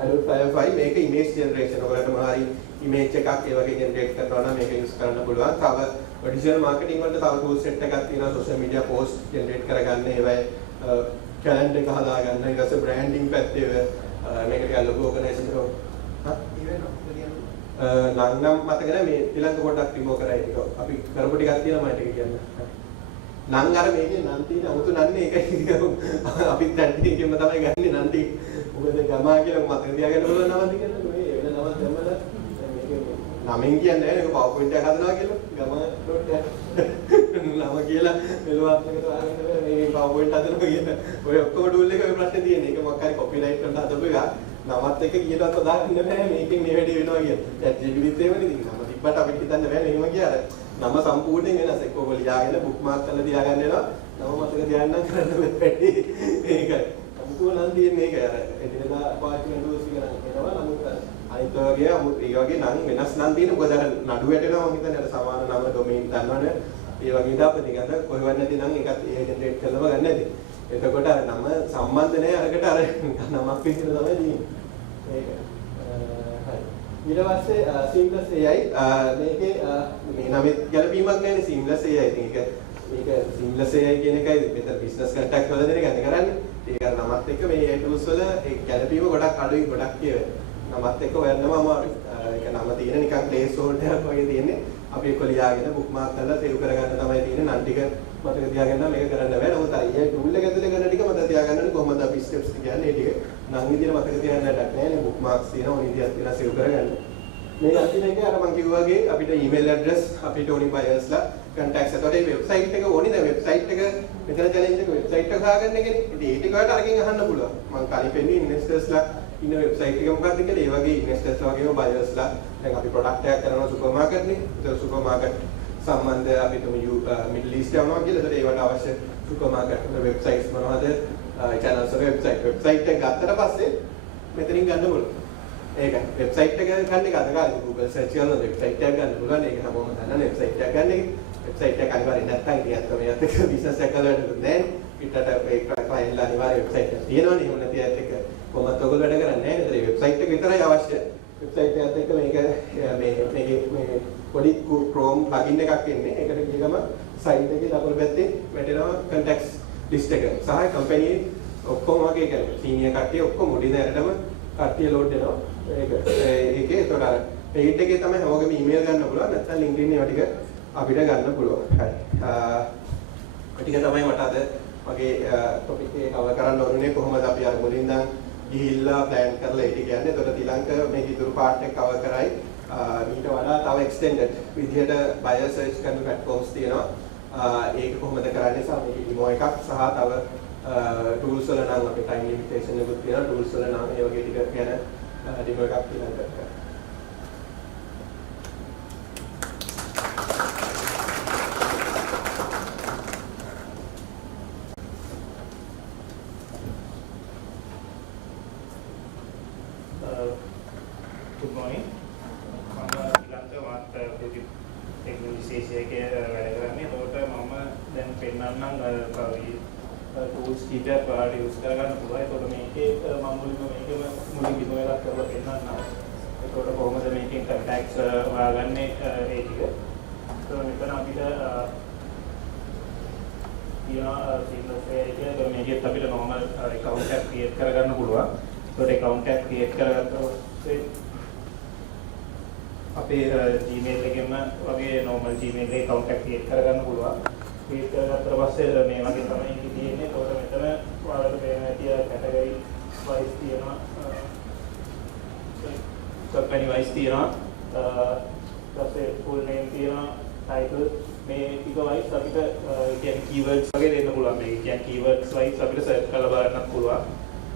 Adobe Firefly මේක image generation ඔයගොල්ලන්ට මොනවා හරි image එකක් ඒ වගේ generate කරනවා නම් මේක use කරන්න පුළුවන්. තව digital marketing වලට තව tool set එකක් තියෙනවා social media post generate කරගන්න ඒවයි calendar එක හදාගන්න ඊට පස්සේ branding පැත්තේ මේක ටිකක් logo organization එක නම් මතක නැහැ මේ ඊළඟ පොඩ්ඩක් රිමූව් කරා ඒක අපි කරපු ටිකක් තියෙනවා මම ටික කියන්න. නම් අර මේකේ නම් තියෙන 아무තු නන්නේ ඒකයි අපි දැන් ටිකෙම තමයි ගන්නේ නම් ටික. මොකද ගමා කියලා මතක තියාගන්න පුළුවන් නමක් තියෙනවා මේ වෙන නමක් දැම්මම නමෙන් කියන්නේ නැහැ ඒක PowerPoint එකක් හදනවා කියලා ගම ඩොට් නම කියලා මෙලොවත් එකට දාගෙන මේ PowerPoint හදනවා කියන ඔය ඔක්කොම ටූල් එක ඔය ප්‍රශ්නේ තියෙන්නේ ඒක මොකක් හරි කොපිරයිට් කරන්න හදපු එක නමත් එක කීයටවත් හදාගන්න බෑ මේකෙන් මේ වැඩේ වෙනවා කියන ChatGPT එහෙමනේ ඉතින් නම තිබ්බට අපිට හිතන්න බෑනේ එහෙම කියලා නම සම්පූර්ණයෙන් වෙනස් එක්ක ඔයගොල්ලෝ ලියාගෙන බුක්මාර්ක් කරලා තියාගන්න වෙනවා නම මතක තියාගන්න කරන්න බැහැ ඒකයි අමුතුව නම් තියෙන්නේ ඒක අර එදිනෙදා පාවිච්චි කරන ටූල්ස් එක නම් එනවා නමුත් අනිත් වගේ ඒ වගේ නම් වෙනස් නම් තියෙන මොකද අර නඩු වැටෙනවා මම හිතන්නේ අර සමාන නම ඩොමේන් ගන්නවනේ ඒ වගේ දාපති ගන්න කොහෙවත් නැති නම් ඒකත් ඒ ජෙනරේට් කරලම ගන්න නැති. එතකොට අර නම සම්බන්ධ නැහැ අරකට අර නමක් විදිහට තමයි තියෙන්නේ. ඒක හරි. ඊට පස්සේ seamless AI මේකේ මේ නමේ ගැලපීමක් නැහැ seamless AI. ඉතින් මේක seamless AI කියන එකයි මෙතන business contact වල දෙන ගන්න කරන්නේ. ඒක අර නමත් එක්ක මේ tools වල ඒ ගැලපීම ගොඩක් අඩුයි ගොඩක් කියවෙනවා. නමත් එක්ක හොයන්නම අමාරුයි. ඒක නම තියෙන නිකන් placeholder එකක් වගේ තියෙන්නේ. අපි ඒක ලියාගෙන bookmark කරලා save කරගන්න තමයි තියෙන්නේ. නම් ටික මතක තියාගන්න මේක කරන්න බෑ. නමුත් අර ඒ tool එක ඇතුලේ කරන ටික මතක තියාගන්න කොහොමද අපි steps කියන්නේ ඒ ටික. නම් විදියට මතක තියාගන්න දෙයක් නෑ නේ. bookmarks තියෙනවා විදියක් තියෙනවා save කරගන්න. මේ අන්තිම එක අර මම කිව්වා වගේ අපිට email address අපිට ඕනි buyers-ලා contacts එතකොට මේ website එක ඕනි දැන් website එක මෙතන challenge එක website එක හොයාගන්න එකනේ. ඉතින් ඒ ටික වලට අරගෙන අහන්න පුළුවන්. මම කලින් පෙන්නුවේ investors-ලා ඉන්න වෙබ්සයිට් එක මොකක්ද කියලා ඒ වගේ ඉන්වෙස්ටර්ස් වගේම බයර්ස්ලා දැන් අපි ප්‍රොඩක්ට් එකක් කරනවා සුපර් මාකට් නේ. ඒක සුපර් මාකට් සම්බන්ධ අපි තුමු මිඩල් ඊස්ට් යනවා කියලා. ඒකට ඒවට අවශ්‍ය සුපර් මාකට් වෙබ්සයිට්ස් මොනවද? channels වල වෙබ්සයිට් එක ගත්තට පස්සේ මෙතනින් ගන්න පුළුවන්. ඒකයි වෙබ්සයිට් එක ගන්න එක අද කාලේ Google search කරලා වෙබ්සයිට් එකක් ගන්න පුළුවන්. ඒක හැමෝම දන්නනේ වෙබ්සයිට් එකක් ගන්න එක. වෙබ්සයිට් එක අනිවාර්යෙන් නැත්නම් ඉතින් මේවත් එක බිස්නස් එකක් කරලා නෑ. පිටට ඒ ක්ලයන්ට්ලා අනිවාර්යෙන් වෙබ්සයිට් එකක් තියෙනවනේ. එහෙම නැති අයත් එක්ක කොහොමද ඔයගොල්ලෝ වැඩ කරන්නේ නැහැ නේද? වෙබ්සයිට් එක විතරයි අවශ්‍ය. වෙබ්සයිට් එකත් එක්ක මේක මේ පොඩි Chrome plugin එකක් එන්නේ. ඒකට ගිහම සයිට් එකේ දකුණු පැත්තේ වැටෙනවා contacts list එක. සහ company ඔක්කොම වගේ කරලා සීනියර් කට්ටිය ඔක්කොම මුලින් දැනටම කට්ටිය ලෝඩ් වෙනවා. ඒකේ ඒතකොට අර paid එකේ තමයි හැමෝගෙම email ගන්න පුළුවන්. නැත්නම් LinkedIn ඒවා ටික අපිට ගන්න පුළුවන්. හරි. ඔය ටික තමයි මට අද මගේ topic එක cover කරන්න ඕනේ. කොහොමද අපි අර මුලින් ඉඳන් ගිහිල්ලා plan කරලා ඒක කියන්නේ. ඒතකොට තිලංක මේ ඉතුරු part එක cover කරයි. ඊට වඩා තව extended විදිහට buyer search කරන platforms තියෙනවා. ඒක කොහොමද කරන්නේ සහ මේක demo එකක් සහ තව tools වල නම් අපේ time limitation එකකුත් තියෙනවා. tools වල නම් ඒ වගේ ටික ගැන demo එකක් තියෙනවා. Good morning. ඊළඟට මාත් පොඩි ටෙක්නිකල් විශේෂයක වැඩ කරන්නේ. ඒකට මම දැන් පෙන්නන්නම් tools කීපයක් ඔයාලට use කරගන්න පුළුවන්. ඒකට මේකේ මම මුලින්ම demo එකක් කරලා පෙන්නන්නම්. ඒකට කොහොමද මේකෙන් contacts හොයාගන්නේ ඒ ටික. ඒකට මෙතන අපිට seamless එකේ මේකෙත් අපිට normal account එකක් create කරගන්න පුළුවන්. ඒකට account එකක් create කරගත්තා පස්සේ අපේ Gmail එකෙන්ම වගේ normal Gmail එකේ account එකක් create කරගන්න පුළුවන්. create කරගත්තට පස්සේ මේ වගේ තමයි ඉන්නේ තියෙන්නේ. ඒකට මෙතන ඔයාලට පේන ඇති category wise තියෙනවා. company wise තියෙනවා. ඊපස්සේ full name තියෙනවා. title මේ ටික wise අපිට කියන්නේ keywords වගේ දෙන්න පුළුවන්. මේ කියන්නේ keywords wise අපිට search කරලා බලන්න පුළුවන්.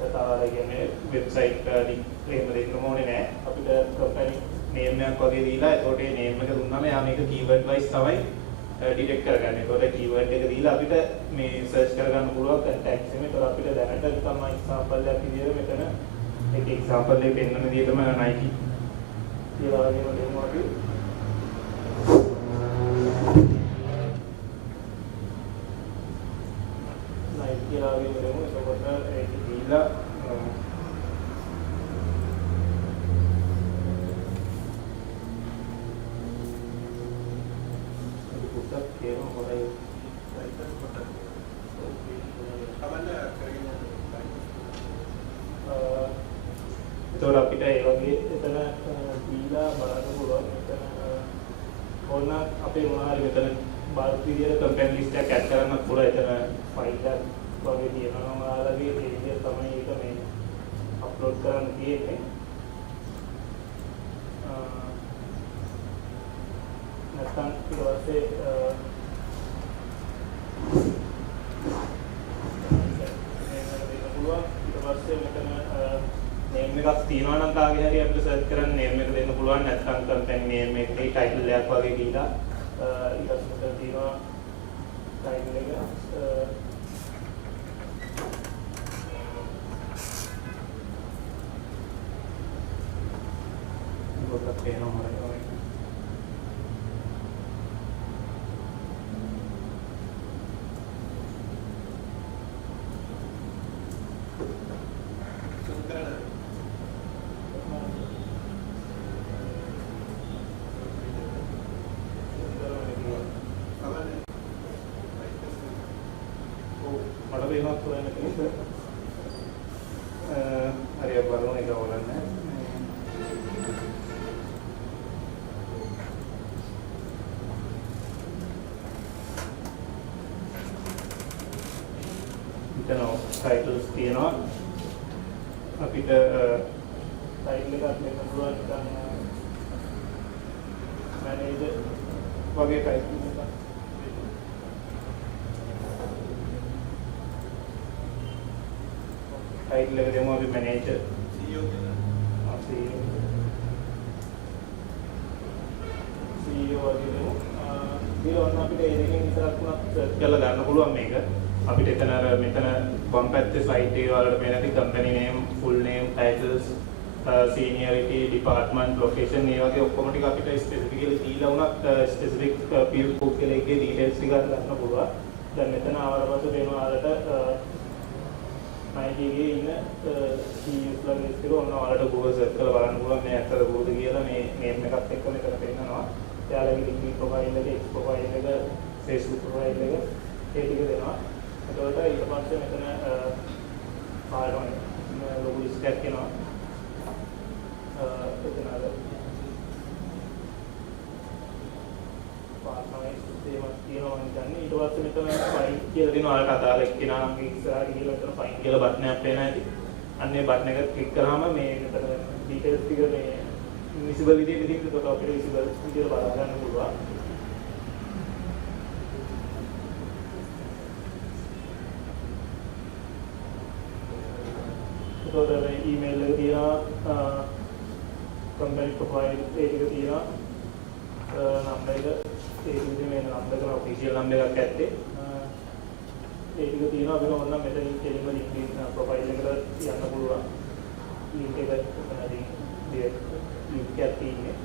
තව කියන්නේ website link එහෙම දෙන්න ඕනේ නැහැ. අපිට company name එකක් වගේ දීලා ඒකට ඒ name එක දුන්නාම එයා මේක keyword wise තමයි detect කරගන්නේ. ඒකට keyword එක දීලා අපිට මේ search කරගන්න පුළුවන් contacts එකේ. ඒකට අපිට දැනට නිකම්ම example එකක් විදියට මෙතන එක example එකේ පෙන්වන විදිහටම Nike කියලා වගේම දෙමු අපි. Nike කියලා වගේම දෙමු. ඒකට ඒක දීලා ඒතකොට අපිට ඒ වගේ එතන දීලා බලන්න පුළුවන් මෙතන ඕන අපේ මොනවා හරි මෙතන බල්ක් විදියට කම්පැනි ලිස්ට් එකක් ඇඩ් කරන්න පුළුවන්. එතන ෆයිල් එකක් වගේ තියෙනවා. ඔයාලගේ ඒ විදිහට තමයි ඒක මේ අප්ලෝඩ් කරන්න තියෙන්නේ. නැත්නම් ඊට පස්සේ name එකක් තියෙනවා නම් කාගේ හරි අපිට search කරන්න name එක දෙන්න පුළුවන්. නැත්නම් company name එකේ title එකක් වගේ දීලා ඊට පස්සේ තියෙනවා title එක පොඩ්ඩක් පේනවා මම titles තියෙනවා. අපිට title එකක් දෙන්න පුළුවන්. නිකන් manager වගේ title එකක්. title එක දෙමු අපි manager CEO කියලා. CEO වගේ දෙමු. ඊළඟට අපිට ඒ දෙකෙන් විතරක් උනත් search කරලා ගන්න පුළුවන් මේක. අපිට එතන මෙතන වම් පැත්තේ slide එකේ වලට පේන ඇති company name, full name, titles, seniority, department, location මේ වගේ ඔක්කොම ටික අපිට specifically දීලා උනත් specific field පුද්ගලයෙක්ගේ details ටික ගන්න පුළුවන්. දැන් මෙතන ආවට පස්සේ වෙනවා ඔයාලට Nike එකේ ඉන්න CEOs ලා list එක ඔන්න ඔයාලට Google search කරලා බලන්න පුළුවන් මේ ඇත්තද බොරුද කියලා මේ name එකත් එක්ක මෙතන පෙන්නනවා. එයාලගේ LinkedIn profile එක, X profile එක, Facebook profile එක ඒ ටික දෙනවා. එතකොට ඊට පස්සේ මෙතන පාරවල් ලොකු ලිස්ට් එකක් එනවා. එතන අර පාරවල් සිස්ටම් එකක් තියෙනවා මම හිතන්නේ. ඊට පස්සේ මෙතන ෆයින් කියලා දෙනවා. ඔයාලට අදාළ එක්කෙනා නම් ඉස්සරහට ගිහලා මෙතන ෆයින් කියලා බටන් එකක් පේනවා ඇති. අන්න ඒ බටන් එක ක්ලික් කරාම මේ මෙතන ඩීටේල්ස් ටික මේ විසිබල් විදිහට ඉතින් අපිට විසිබල් විදිහට බලා ගන්න පුළුවන්. ඒකට email එක තියෙනවා, company profile ඒක තියෙනවා, number එක ඒ විදිහේ මේ number එක official number එකක් ඇත්තේ. ඒක තියෙනවා අපිට ඕන නම් මෙතනින් කෙලින්ම LinkedIn profile එකට යන්න පුළුවන්. link එක උතනදී link එකක් තියෙන්නේ.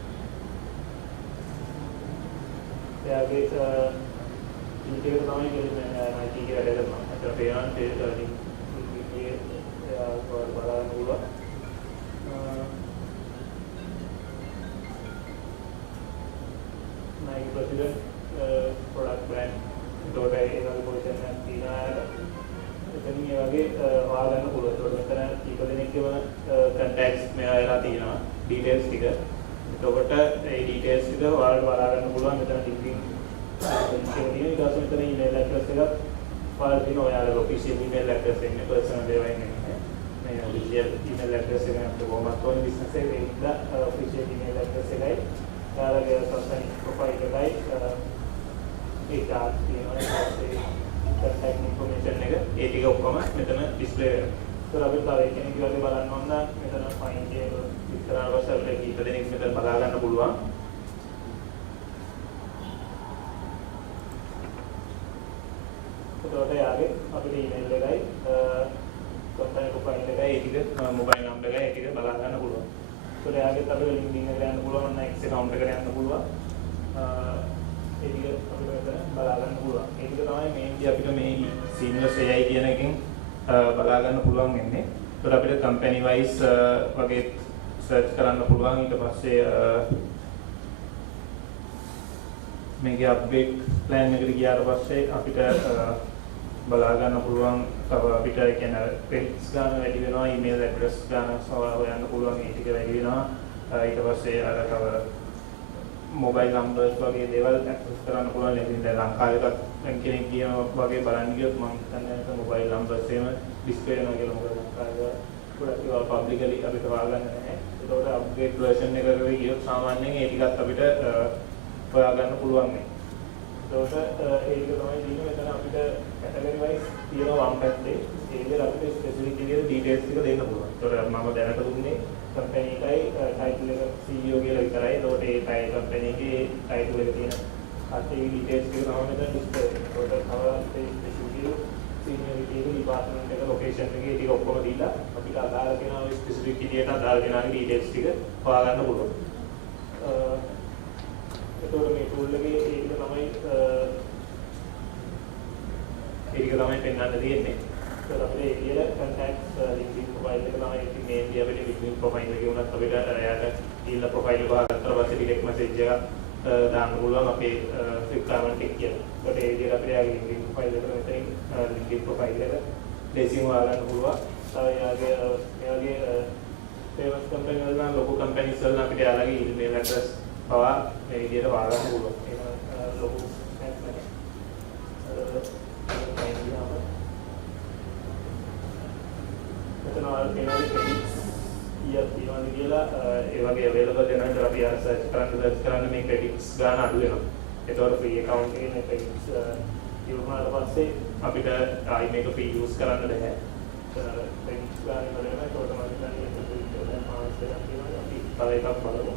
එයාගේ link එක තමයි කියන්නේ IT එකේ වැඩ කරනවා. අතන පේනවා link එකේ එයා බලන්න පුළුවන්. Nike President product brand එතකොට ඒ වගේ පොසිෂන් එකක් තියෙනවා. එතනින් ඒ වගේ හොයාගන්න පුළුවන්. එතකොට මෙතන කීප දෙනෙක්ගේම contacts මෙයා එලා තියෙනවා. details ටික. එතකොට ඒ details ටික ඔයාලට බලා ගන්න පුළුවන්. මෙතන linking ඊට පස්සේ මෙතන email address එකක් ඔයාලට තියෙන ඔයාලගේ official email address එකනේ personal ඒවා එන්නේ. මේ official email address එක අපිට කොහොමද ඕනේ business එකේ ඉඳලා official email address එකයි ඔයාලගේ personal profile එකයි ඒක තියෙනවා. contact information එක ඒ ටික ඔක්කොම මෙතන display වෙනවා. ඒතර අපිට තව කෙනෙක් වගේ බලන්න ඕන නම් මෙතන find එක විතර අවශ්‍ය අපිට කීප දෙනෙක් මෙතන බලා ගන්න පුළුවන්. එතකොට යාගේ අපිට email එකයි company profile එකයි ඒ ටික mobile number එකයි ඒ ටික බලා ගන්න පුළුවන්. ඒතකොට යාගේ අපිට LinkedIn එකට යන්න පුළුවන් නම් X account එකට යන්න පුළුවන්. ඒ ටික අපිට මෙතන බලා ගන්න පුළුවන්. ඒ ටික තමයි මේන්ලි අපිට මේ seamless AI කියන එකෙන් බලා ගන්න පුළුවන් වෙන්නේ. ඒතකොට අපිට company wise වගේ search කරන්න පුළුවන්. ඊට පස්සේ මේකේ upgrade plan එකට ගියාට පස්සේ අපිට බලා ගන්න පුළුවන් තව අපිට කියන්නේ credits ගන්න වැඩි වෙනවා, email address ගන්න හොයන්න පුළුවන්, ඒ ටික වැඩි වෙනවා. ඊට පස්සේ අර තව mobile numbers වගේ දේවල් access කරන්න පුළුවන්. ඉතින් දැන් ලංකාවේත් කෙනෙක් කියන වගේ බලන්න ගියොත් මම හිතන්නේ mobile numbers එහෙම display වෙනවා කියලා. මොකද ලංකාවේ ගොඩක් ඒවා publicly අපිට හොයාගන්න නැහැ. ඒකට upgrade version එකකට ගියොත් සාමාන්‍යයෙන් ඒ ටිකත් අපිට හොයාගන්න පුළුවන් මේ. ඒකට ඒක තමයි තියෙන්නේ. මෙතන අපිට category wise තියෙනවා වම් පැත්තේ. ඒ විදිහට අපිට specific විදිහට details ටික දෙන්න පුළුවන්. ඒකට මම දැනට දුන්නේ company එකයි title එක CEO කියලා විතරයි. ඒකට ඒ company එකේ title එක තියෙන අතේ details ටික තමයි මෙතන display වෙන්නේ. ඒකට තව අපේ specific seniority එක department එක location එකේ ටික ඔක්කොම දීලා අපිට අදාළ කෙනා ඔය specific විදිහට අදාළ කෙනාගේ details ටික හොයාගන්න පුළුවන්. එතකොට මේ tool එකේ ඒක තමයි පෙන්වන්න තියෙන්නේ. ඒත් අපිට ඒ විදිහට contacts LinkedIn profile එක තමයි ඉතින් mainly අපිට LinkedIn profile එකේ උනත් අපිට එයාට දීලා profile එක හොයාගත්තට පස්සේ direct message එකක් දාන්න පුළුවන් අපේ requirement එක කියලා. ඒකට ඒ විදිහට අපිට යාගේ LinkedIn profile එකට මෙතනින් LinkedIn profile එක ලේසියෙන් හොයාගන්න පුළුවන්. තව යාගේ famous company වල නම් local companies වල අපිට යාලගේ email address පවා මේ විදිහට හොයාගන්න පුළුවන්. ඒක ලොකු මෙතන වල කෙනෙක් credits ඊයක් තියනවා කියලා ඒ වගේ available වෙනවා. අපි අර search කරන්න මේ credits ගන්න අඩු වෙනවා. ඒතකොට free account එකේ මේ credits ඉවරනාට පස්සේ අපිට ආයි මේක free use කරන්න බැහැ. credits ගන්න වෙනවා. ඒකට මම හිතන්නේ දැන් මාස් එකක් තියෙනවා. අපි තව එකක් බලමු.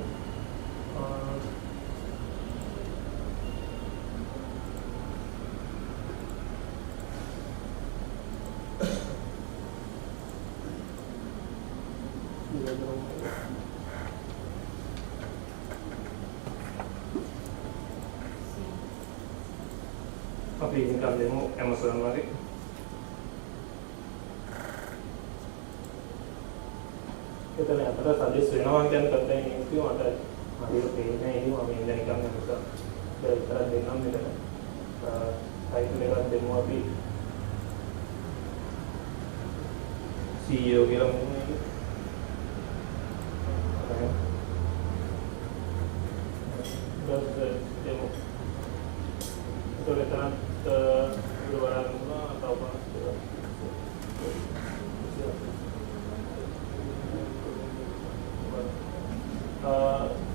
අපි නිකන් දෙමු Amazon වගේ. එතන අපිට සජෙස්ට් වෙනවා කියන්නේ කප්ටයින් න්യൂസ് කිව්ව මට හරියට පේන්නේ නැහැ. මම ඉන්න නිකන් Amazon දෙවිතර දෙන්නම් මෙතන. ටයිටල් එකක් දෙමු අපි. CEO කියලා මොන්නේ. demo. Itu lihat luaran rumah atau apa?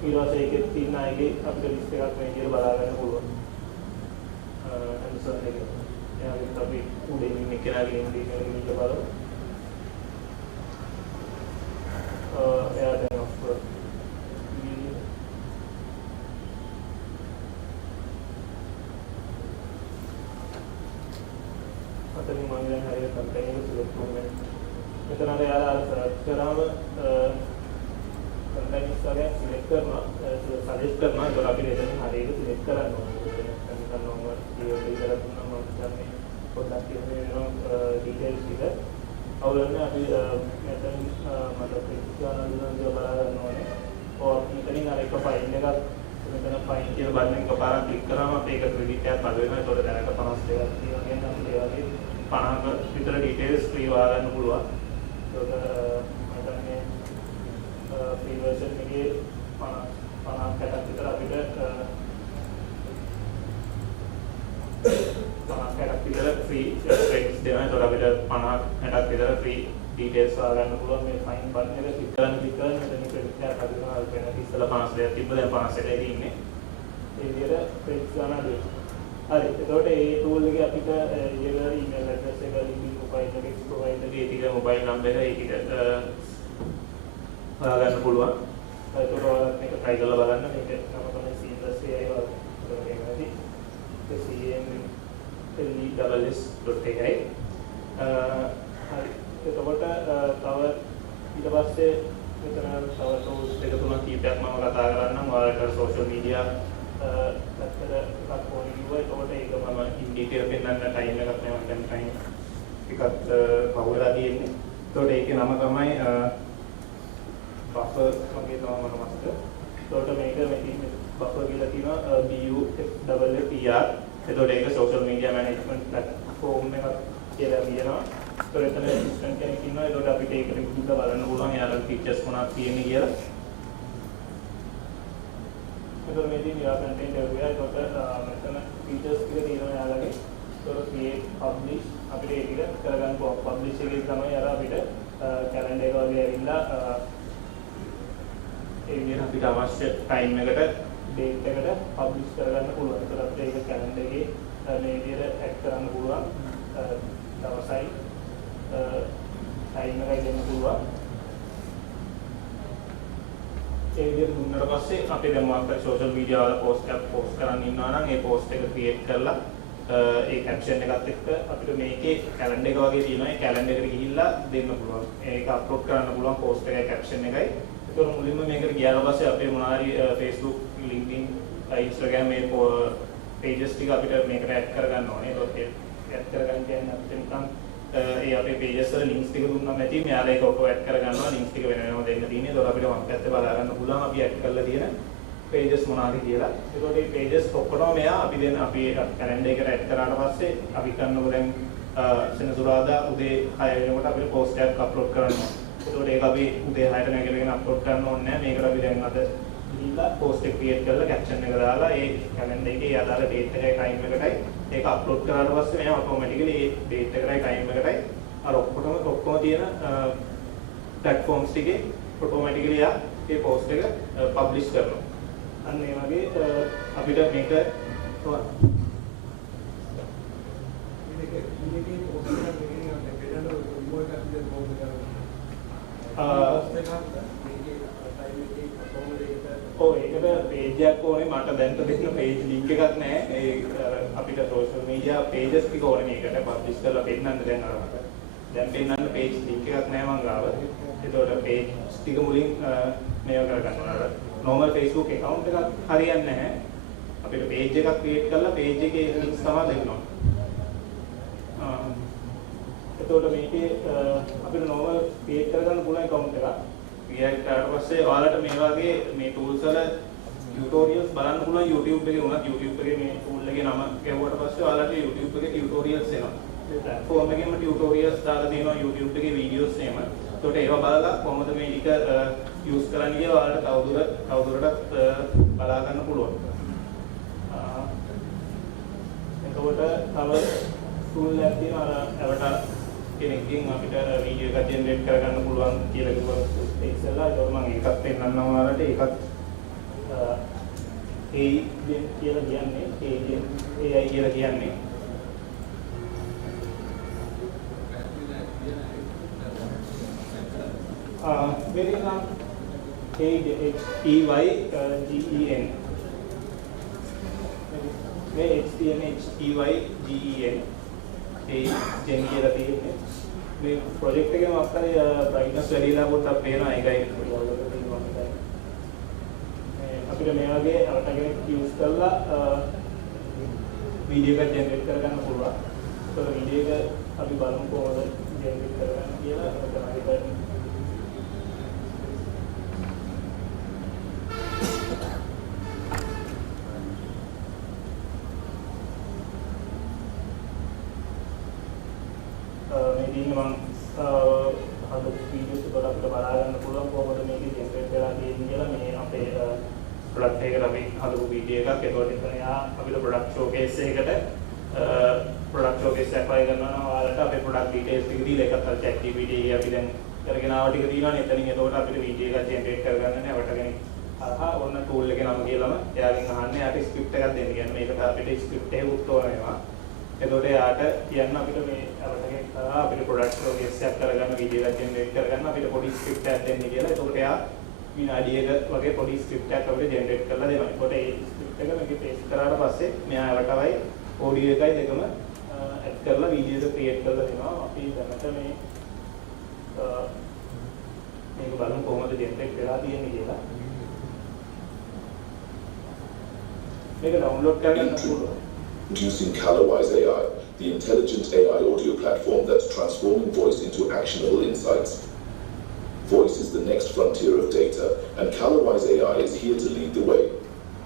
ඊළඟ එකේ තියෙන එකේ අපිට ලිස්ට් එකක් මේ විදිහට බලාගන්න පුළුවන්. Amazon එකේ. එයාගෙත් අපි උඩින් ඉන්න කෙනාගේ ඉන්න එක බලමු. එයා දැන් ඔෆර් අතනින් මම දැන් හරියට කම්පැනි එක සිලෙක්ට් කරගන්න. මෙතන එයාලා සර්ච් කරාම කන්ටෙන්ට්ස් වගේ සිලෙක්ට් කරනවා සජෙස්ට් කරනවා ඒක අපිට එතනින් හරියට සිලෙක්ට් කරන්න ඕනේ. නැත්නම් නම් ඉවර දුන්නා මම කියන්නේ පොඩ්ඩක් කියනවා ඩීටේල්ස් ටික. අවුලන්නේ අපි මෙතන මට පිටිකාන දුන්නා බලා ගන්න ඕනේ. ඔය මෙතනින් අර එක ෆයිල් එකක් මෙතන ෆයිල් කියලා බලන එකපාරක් ක්ලික් කරාම අපේ එක ක්‍රෙඩිට් එකක් පද වෙනවා. ඒතකොට දැනට 52ක් තියෙනවා කියන්නේ අපිට ඒ වගේ 50ක විතර ඩීටේල්ස් ෆ්‍රී වා ගන්න පුළුවන්. ඒකට free version එකේ 50ක් විතර අපිට 50ක් විතර free trades දෙනවා. ඒතකොට අපිට 50ක් විතර free details හොයාගන්න පුළුවන්. මේ find button එක ක්ලික් කරන්න මෙතන credit card හදනවා. වෙන ඉස්සෙල්ලා 52ක් තිබ්බ දැන් 52ක් ඉන්නේ. ඒ විදිහට credits ගන්න අඩුයි. හරි. ඒතකොට මේ tool එකේ අපිට email address එක, link profile එක, profile එක, ඒ ටික mobile number එක, ඒ ටික හොයාගන්න පුළුවන්. ඒකට ඔයාලත් මේක try කරලා බලන්න. මේක නම තමයි seamless AI වල කරගෙනදී cmless.ai. හරි. එතකොට තව ඊට පස්සේ මෙතන තව tools දෙක තුනක් කීපයක් මම කතා කරන්නම්. ඔයාලට social media පැත්තට එකක් ඕනේ කිව්වා. එතකොට ඒක මම in detail පෙන්නන්න time එකක් නෑ. මම දැන් time එකත් පහුවෙලා තියෙන්නේ. එතකොට ඒකේ නම තමයි buffer වගේ තමයි මම මතක. ඒකට මේක මෙතන buffer කියලා තියෙනවා BUFFR. එතකොට ඒක social media management platform එකක් කියලා කියනවා. ඒකට එතන assistant කෙනෙක් ඉන්නවා. ඒකට අපිට ඒකට ගිහිල්ලා බලන්න පුළුවන් යාළුවා features මොනවද තියෙන්නේ කියලා. ඒකට මේ තියෙන යා content everywhere. ඒකට මෙතන features ටික තියෙනවා යාළුවාගේ. ඒකට create publish අපිට ඒක කරගන්න පුළුවන්. publish එකේ තමයි අර අපිට calendar එක වගේ ඇවිල්ලා ඒ විදිහට අපිට අවශ්‍ය time එකට date එකට publish කරගන්න පුළුවන්. ඒකට අපිට ඒක calendar එකේ මේ විදිහට add කරන්න පුළුවන්. දවසයි time එකයි දෙන්න පුළුවන්. ඒ විදිහට දුන්නාට පස්සේ අපි දැන් මොකක්ද social media වල post කරන්න ඉන්නවා නම් ඒ post එක create කරලා ඒ caption එකත් එක්ක අපිට මේකේ calendar එක වගේ තියෙනවා. ඒ calendar එකට ගිහිල්ලා දෙන්න පුළුවන්. ඒක upload කරන්න පුළුවන් post එකයි caption එකයි. ඒක මුලින්ම මේකට ගියාට පස්සේ අපේ මොනවාරි Facebook, LinkedIn, Instagram මේ pages ටික අපිට මේකට add කරගන්න ඕනේ. ඒක add කරගන්න කියන්නේ අපිට නිකන් ඒ අපේ pages වල links ටික දුන්නාම ඇති මෙයාලා ඒක auto add කරගන්නවා. links ටික වෙන වෙනම දෙන්න තියෙන්නේ. ඒක අපිට වම් පැත්තේ බලා ගන්න පුළුවන් අපි add කරලා තියෙන pages මොනවාද කියලා. ඒකෝට මේ pages ඔක්කොම මෙයා අපි දෙන අපි calendar එකට add කරාට පස්සේ අපි කරනකොට දැන් සෙනසුරාදා උදේ 6 වෙනකොට අපිට post එකක් upload කරන්න ඕනේ. ඒකෝට ඒක අපි උදේ 6ට නැගිටගෙන අප්ලෝඩ් කරන්න ඕනේ නැහැ. මේකට අපි දැන් අද ගිහිල්ලා post එක create කරලා caption එක දාලා ඒ calendar එකේ අදාළ date එකයි time එකටයි ඒක අප්ලෝඩ් කරාට පස්සේ මෙයා automatically ඒ date එකටයි time එකටයි අර ඔක්කොම තියෙන platforms ටිකේ automatically ඒ post එක publish කරනවා. අන්න ඒ වගේ අපිට මේක මේක ඉන්නේ post එකක් නෙවෙයි අපේ පෙරන රිමෝට් එකක් විතර post කරනවා. ඒකට page එකක් ඕනේ. මට දැන් දෙන්න page link එකක් නැහැ. ඒ අපිට social media pages ටික ඕනේ මේකට publish කරලා පෙන්නන්න දැන් අර මට. දැන් පෙන්නන්න page link එකක් නැහැ මං ගාව. ඒතකොට page ටික මුලින් මේව කරගන්න ඕනේ. normal Facebook account එකක් හරියන්නේ නැහැ. අපිට page එකක් create කරලා page එකේ links තමයි දෙන්න ඕනේ. එතකොට මේකේ අපිට normal create කරගන්න පුළුවන් account එකක්. create කරාට පස්සේ ඔයාලට මේ වගේ මේ tools වල tutorials බලන්න පුළුවන්. YouTube එකේ උනත් YouTube එකේ මේ tool එකේ නම ගැහුවට පස්සේ ඔයාලට YouTube එකේ tutorials එනවා. ඒ platform එකේම tutorials දාලා තියෙනවා YouTube එකේ videos එහෙම. එතකොට ඒවා බලලා කොහොමද මේ ටික use කරන්න කියලා ඔයාලට තවදුරටත් බලා ගන්න පුළුවන්. එතකොට තව tool එකක් තියෙනවා avatar කෙනෙක්ගෙන් අපිට වීඩියෝ එකක් ජෙනරේට් කරගන්න පුළුවන් කියලා කිව්වා ඉස්සෙල්ලා. ඒක මම එකක් පෙන්නන්නම් ඔයාලට. ඒකත් AI කියලා කියන්නේ AI කියලා කියන්නේ very long HEYGEN මේ HTML HEYGEN ඒ ජෙන් කියලා තියෙන්නේ. මේ ප්‍රොජෙක්ට් එකේ මොකක් හරි බ්‍රයිට්නස් වැඩිලා පොඩ්ඩක් පේනවා ඒකයි අපිට මේ වගේ අවටගෙන යූස් කරලා වීඩියෝ එකක් ජෙනරේට් කරගන්න පුළුවන්. ඒක වීඩියෝ එක අපි බලමු කොහොමද ජෙනරේට් කරගන්න කියලා. මේකෙන් මම හද වීඩියෝස් එක අපිට බලා ගන්න පුළුවන් කොහොමද මේක ජෙනරේට් කරලා තියෙන්නේ කියලා. මේ අපේ ප්‍රොඩක්ට් එකකට අපි හදපු වීඩියෝ එකක්. ඒකෝට ඉතින් යා අපිට ප්‍රොඩක්ට් ෂෝකේස් එකකට ප්‍රොඩක්ට් ෂෝකේස් ඇප්ලයි කරනවා නම් ඔයාලට අපේ ප්‍රොඩක්ට් ඩීටේල්ස් ටික දීලා ඒකත් අර chat GPT එකේ අපි දැන් කරගෙන ආව ටික තියෙනවානේ. එතනින් එතකොට අපිට වීඩියෝ එකක් ජෙනරේට් කරගන්න නේ අවටගෙන ඔන්න ටූල් එකේ නම කියලාම එයාගෙන් අහන්නේ යාට ස්ක්‍රිප්ට් එකක් දෙන්න. කියන්නේ මේකට අපිට ස්ක්‍රිප්ට් එකක් උත්තරනවා. එතකොට යාට කියන්න අපිට මේ අවටගෙන අපිට ප්‍රොඩක්ට් ෂෝකේස් එකක් කරගන්න වීඩියෝ එකක් ජෙනරේට් කරගන්න අපිට පොඩි ස්ක්‍රිප්ට් එකක් දෙන්න කියලා. එතකොට එයා විනාඩියක වගේ පොඩි ස්ක්‍රිප්ට් එකක් අපිට ජෙනරේට් කරලා දෙනවා. ඒකට ඒ ස්ක්‍රිප්ට් එක මේකේ පේස්ට් කරාට පස්සේ මෙයා අවටවයි ඔඩියෝ එකයි දෙකම ඇඩ් කරලා වීඩියෝ එක ක්‍රියේට් කරලා දෙනවා. අපි දැනට මේක බලමු කොහොමද ජෙනරේට් වෙලා තියෙන්නේ කියලා. මේක ඩවුන්ලෝඩ් කරගන්න පුළුවන්. Introducing Colorwise AI, the intelligent AI audio platform that's transforming voice into actionable insights. Voice is the next frontier of data, and Colorwise AI is here to lead the way.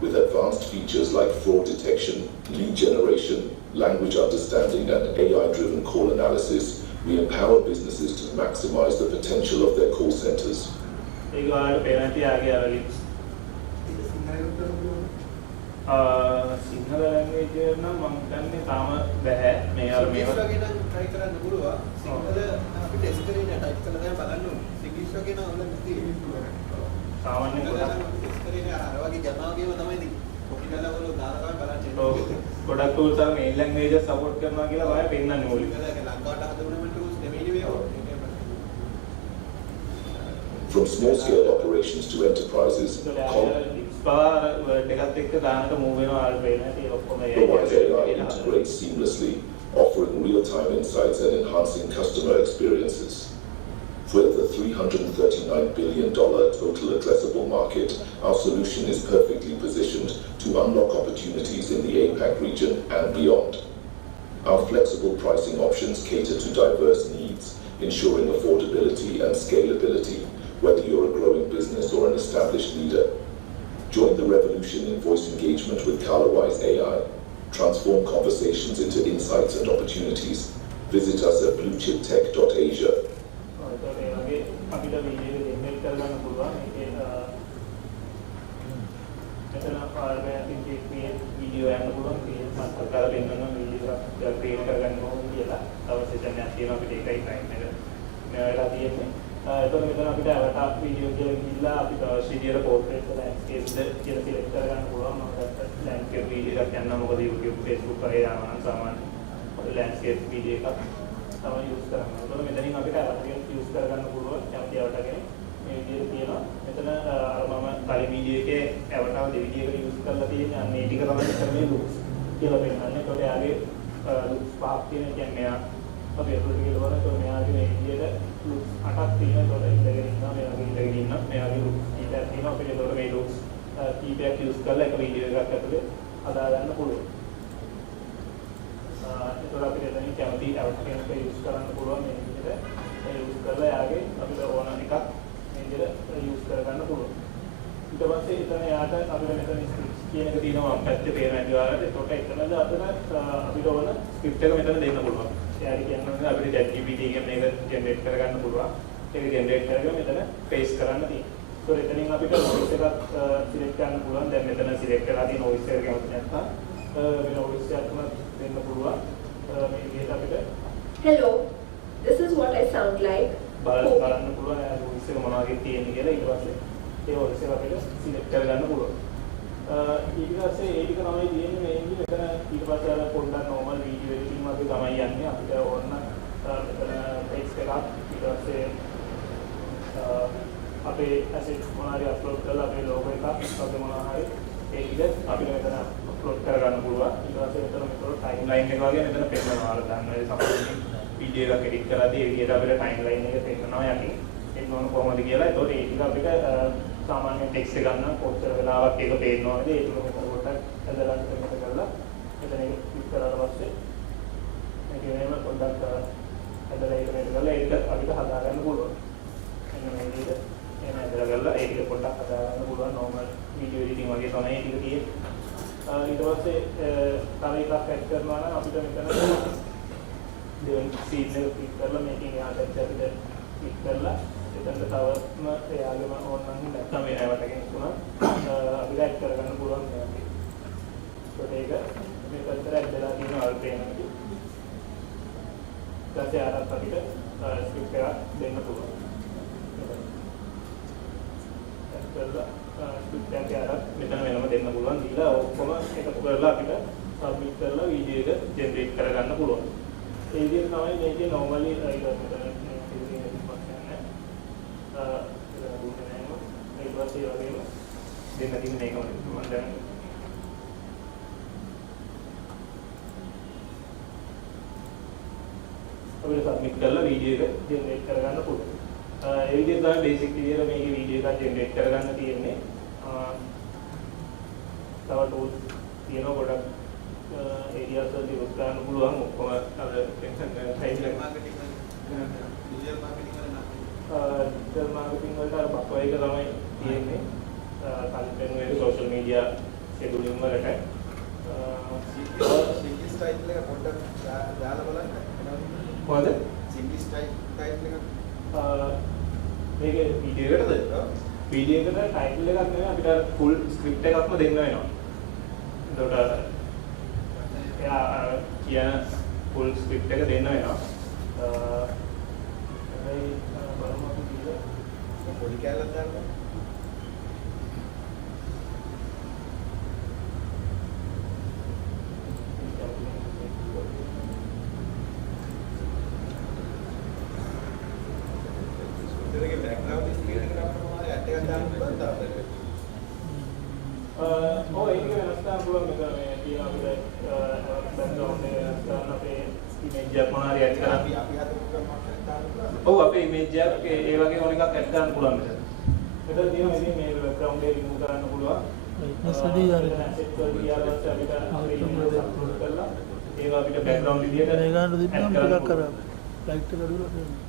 With advanced features like fraud detection, lead generation, language understanding, and AI-driven call analysis, we empower businesses to maximize the potential of their call centers. Sinhala language එක නම් මම හිතන්නේ තාම බෑ. මේ අර මේවා වගේ නම් try කරන්න පුළුවන්. සිංහල අපි ටෙස්ට් කරේ නෑ ටයිප් කරලා දැන් බලන්න ඕනේ. ඉංග්‍රීසි වගේ නම් ඔන්න තියෙන්නේ. සාමාන්‍ය ටෙස්ට් කරේ නෑ අර වගේ ජනාවගේම තමයි ඉතින්. කොපි කරලා වල දානවා බලන්න. ගොඩක් tools අර main language support කරනවා කියලා ඔය පෙන්නන්නේ ඕලි. ඒක ලංකාවට හදවනම tools නෙමෙයි මේවා. From small-scale operations to enterprises, Colorwise AI integrates seamlessly, offering real-time insights and enhancing customer experiences. With a $339 billion total addressable market, our solution is perfectly positioned to unlock opportunities in the APAC region and beyond. Our flexible pricing options cater to diverse needs, ensuring affordability and scalability, whether you're a growing business or an established leader. Join the revolution in voice engagement with Colorwise AI. Transform conversations into insights and opportunities. Visit us at bluechiptech.asia. එතකොට මෙතන අපිට අවතාර video කියලා ගිහිල්ලා අපිට ශීර්ෂ පෝර්ට්‍රේට් ලෑන්ඩ්ස්කේප්ද කියලා select කරගන්න පුළුවන්. මම දැක්ක ලෑන්ඩ්ස්කේප් වීඩියෝ එකක් යන්න මොකද YouTube Facebook වගේ යනවා නම් සාමාන්‍ය ලෑන්ඩ්ස්කේප් වීඩියෝ එකක් තමයි යූස් කරන්නේ. එතකොට මෙතනින් අපිට අවතාර යූස් කරගන්න පුළුවන්. කැමති අවතාරගෙන මේ විදිහට තියෙනවා. මෙතන අර මම කලින් වීඩියෝ එකේ අවතාර දෙවිදියකට යූස් කරලා තියෙන්නේ අන්න ඒ ටික තමයි මෙතන මේ looks කියලා පෙන්නන්නේ. එතකොට යාගේ looks පහක් තියෙන කියන්නේ අපි ඒකට කියලා බලනකොට මෙයාගේ මේ විදිහට looks 8ක් තියෙනවා. ඒකට ඉඳගෙන ඉන්නවා, මෙයාගේ ඉඳගෙන ඉන්නවා, මෙයාගේ looks කීපයක් තියෙනවා. අපිට ඒකට මේ looks කීපයක් යූස් කරලා එක වීඩියෝ එකක් ඇතුලේ හදා ගන්න පුළුවන්. ඒකට අපිට එතනින් කැමති අවට්කම් එක යූස් කරන්න පුළුවන් මේ විදිහට. ඒ යූස් කරලා යාගේ අපිට ඕන එකක් මේ විදිහට යූස් කරගන්න පුළුවන්. ඊට පස්සේ එතන යාට අපිට මෙතන ස්ක්‍රිප්ට්ස් කියන එක තියෙනවා මම පැත්තේ පේනවා ඉතිවාලට. ඒකට එතනද අපිට ඕන ස්ක්‍රිප්ට් එක මෙතන දෙන්න පුළුවන්. එයාට කියනවා අපිට chat GPT එකෙන් මේක ජෙනරේට් කරගන්න පුළුවන්. ඒක ජෙනරේට් කරගෙන මෙතන පේස්ට් කරන්න තියෙනවා. ඒත් එතනින් අපිට වොයිස් එකක් සිලෙක්ට් කරන්න පුළුවන්. දැන් මෙතන සිලෙක්ට් කරලා තියෙන වොයිස් එක කැමති නැත්නම් වෙන වොයිස් එකක් දෙන්න පුළුවන්. මේ විදිහට අපිට Hello, this is what I sound like. බලන්න පුළුවන් ඒ වොයිස් එක මොනවා වගේ තියෙන්නේ කියලා. ඊට පස්සේ ඒ වොයිස් එක අපිට සිලෙක්ට් කරගන්න පුළුවන්. ඊට පස්සේ ඒ ටික තමයි තියෙන්නේ මේන්ලි මෙතන. ඊට පස්සේ අර පොඩ්ඩක් normal video editing වගේ තමයි යන්නේ. අපිට ඕන මෙතන ටෙක්ස්ට් එකක් ඊට පස්සේ අපේ assets මොනවා හරි අප්ලෝඩ් කරලා අපේ logo එකක් වගේ මොනවා හරි ඒ ටික අපිට මෙතන අප්ලෝඩ් කරගන්න පුළුවන්. ඊට පස්සේ මෙතන timeline එක වගේ මෙතන පෙන්නනවා. අර දන්න ඒ සම්පූර්ණ වීඩියෝ එකක් එඩිට් කරද්දී ඒ විදිහට අපිට ටයිම්ලයින් එක පෙන්නනවා යටින් එන්න ඕන කොහොමද කියලා. ඒතකොට ඒ ටික අපිට සාමාන්‍ය ටෙක්ස්ට් එක ගන්න කොච්චර වෙලාවක් ඒක පේනවද ඒක පොඩ්ඩක් ඇදලා ඉස්සරහට කරලා එතන ඒක ක්ලික් කරලා පස්සේ මේක වෙනම පොඩ්ඩක් ඇදලා ඉස්සරහට කරලා ඒක අපිට හදා ගන්න පුළුවන්. එන්න මේ විදිහට එන ඇදලා කරලා ඒක පොඩ්ඩක් හදා ගන්න පුළුවන් normal video editing වගේ තමයි ඒක තියෙන්නේ. ඊට පස්සේ තව එකක් ඇඩ් කරනවා නම් අපිට මෙතන දෙවෙනි සීන් එක ක්ලික් කරලා මේකෙන් එහාට ඇවිත් ක්ලික් කරලා එතනට තවම එයාගේම ඕන නම් නැත්නම් එයාට කෙනෙකුණා අපිට ඇඩ් කරගන්න පුළුවන් මේක. ඒක මේ පැත්තට ඇඩ්ලා තියෙන අල්පේන එක. ඊට ආරත් අපිට ස්ක්‍රිප්ට් එකක් දෙන්න පුළුවන්. ඇඩ් කරලා ස්ක්‍රිප්ට් එකක් ආරත් මෙතන වෙනම දෙන්න පුළුවන්. දීලා ඔක්කොම එකතු කරලා අපිට සබ්මිට් කරලා වීඩියෝ එක ජෙනරේට් කරගන්න පුළුවන්. ඒ විදිහට තමයි මේකේ normally ඒක මෙතන දෙන්න තියෙන මේක මම දැන් අපිට සබ්මිට් කරලා වීඩියෝ එක ජෙනරේට් කරගන්න පුළුවන්. ඒ විදිහට තමයි බේසික් විදිහට මේකේ වීඩියෝ එකක් ජෙනරේට් කරගන්න තියෙන්නේ. තව ටූල්ස් තියෙනවා ගොඩක් ඒරියාස් වලදී යොදා ගන්න පුළුවන්. ඔක්කොම අර tension tile marketing digital marketing digital marketing වලට අර බක්වා එක තමයි තියෙන්නේ. කන්ටෙන්ට් වල සෝෂල් මීඩියා ෂෙඩියුලින් වලට සිම්පල් ස්ටයිල් එක පොඩ්ඩක් දාලා බලන්න. මොකද? සිම්පල් ස්ටයිල් එක මේකේ වීඩියෝ එකටද? වීඩියෝ එකට ටයිටල් එකක් නෙවෙයි අපිට ෆුල් ස්ක්‍රිප්ට් එකක්ම දෙන්න වෙනවා. එතකොට එයා කියන ෆුල් ස්ක්‍රිප්ට් එක දෙන්න වෙනවා. හැබැයි බලමු අපි කීයද? පොඩි කැලක් දාන්න. ඉතින් බෑග්ග්‍රවුන්ඩ් ස්ක්‍රීන් එකට අපිට මොනවද ඇට් එකක් දාන්න පුළුවන්ද අපිට? ඒක වෙනස් කරන්න පුළුවන්. මේක මේ තියෙන අපිට බෑග්ග්‍රවුන්ඩ් එක වෙනස් කරන්න අපේ ඉමේජ් එක මොනවාරි ඇඩ් කරලා අපි හදපු ප්‍රොමෝෂන් එක දාන්න පුළුවන්ද? ඔව් අපේ ඉමේජ් එකක් ඒ වගේ ඕන එකක් ඇඩ් කරන්න පුළුවන් මෙතන. මෙතන තියෙනවා ඉතින් මේ බෑග්ග්‍රවුන්ඩ් එක රිමූව් කරන්න පුළුවන්. සදී අර ඇසෙට් වල ගියාට පස්සේ අපිට අපේ කරලා ඒවා අපිට බෑග්ග්‍රවුන්ඩ් විදියට මේ ගන්න දෙන්නම් ටිකක් කරා ලයිට් එක අඩුලා තියෙනවා.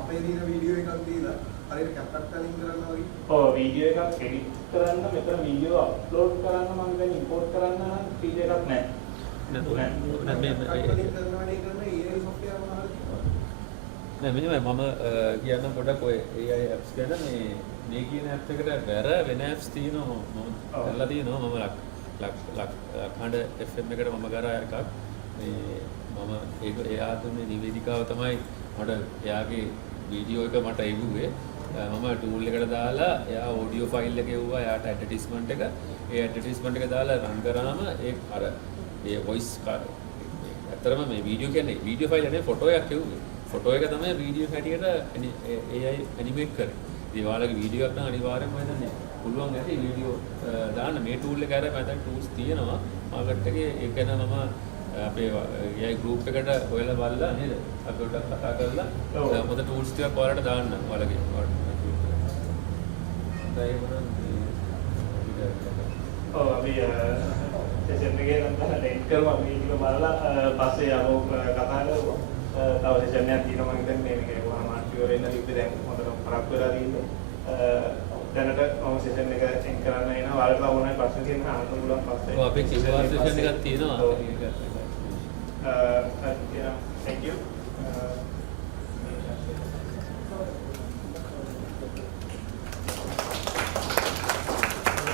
අපේ දින වීඩියෝ එකක් දීලා හරියට කැප්කට් කලින් කරනවා වගේ. ඔව් වීඩියෝ එකක් එඩිට් කරන්න මෙතන වීඩියෝ අප්ලෝඩ් කරන්න මම දැන් ඉම්පෝට් කරන්න නම් ෆීචර් එකක් නැහැ. කලින් කරනවා නේ කරන AI software මොනවද? නෑ මෙහෙමයි මම කියන්න පොඩක් ඔය AI apps ගැන මේ කියන app එකට වැර වෙන apps තියෙනවා මම කරලා තියෙනවා මම ලක්හඬ FM එකට මම කරා එකක් මේ මම ඒක එයා දුන්නේ නිවේදිකාව තමයි මට එයාගේ වීඩියෝ එක මට එවුවේ මම ටූල් එකට දාලා එයා ඔඩියෝ ෆයිල් එක එවුවා එයාට ඇඩ්වර්ටයිස්මන්ට් එක ඒ ඇඩ්වර්ටයිස්මන්ට් එක දාලා රන් කරාම ඒ අර ඒ වොයිස් ඇත්තරම මේ වීඩියෝ කියන්නේ වීඩියෝ ෆයිල් නේ ෆොටෝ එකක් එවුවේ ෆොටෝ එක තමයි වීඩියෝ හැටියට AI ඇනිමේට් කරේ. ඉතින් ඔයාලගේ වීඩියෝ එකක් නම් අනිවාර්යයෙන්ම වෙනන්නේ පුළුවන් ඇති වීඩියෝ දාන්න මේ ටූල් එක අරගෙන මම දැන් ටූල්ස් තියෙනවා මාකට් එකේ ඒක ගැන මම අපේ AI group එකට හොයලා බලලා නේද අපි උඩ කතා කරලා මොකද ටූල්ස් ටිකක් ඔයාලට දාන්න ඔයාලගේ ඔව් අපි සෙෂන් එකේ නම් ලින්ක් කරමු අපි ඒක බලලා පස්සේ යමු කතා කරමු. තව සෙෂන් එකක් තියෙනවා මම හිතන්නේ මේක කොහොම මාර්ටිවර් වෙන්න තිබ්බේ දැන් හොඳට පරක් වෙලා තියෙන්නේ. දැනට මම සෙෂන් එක චෙක් කරන්න එනවා. ඔයාලට ඕනයි ප්‍රශ්න තියෙනවා අහන්න පුළුවන් පස්සේ. ඔව් අපේ QR සෙෂන් එකක් තියෙනවා.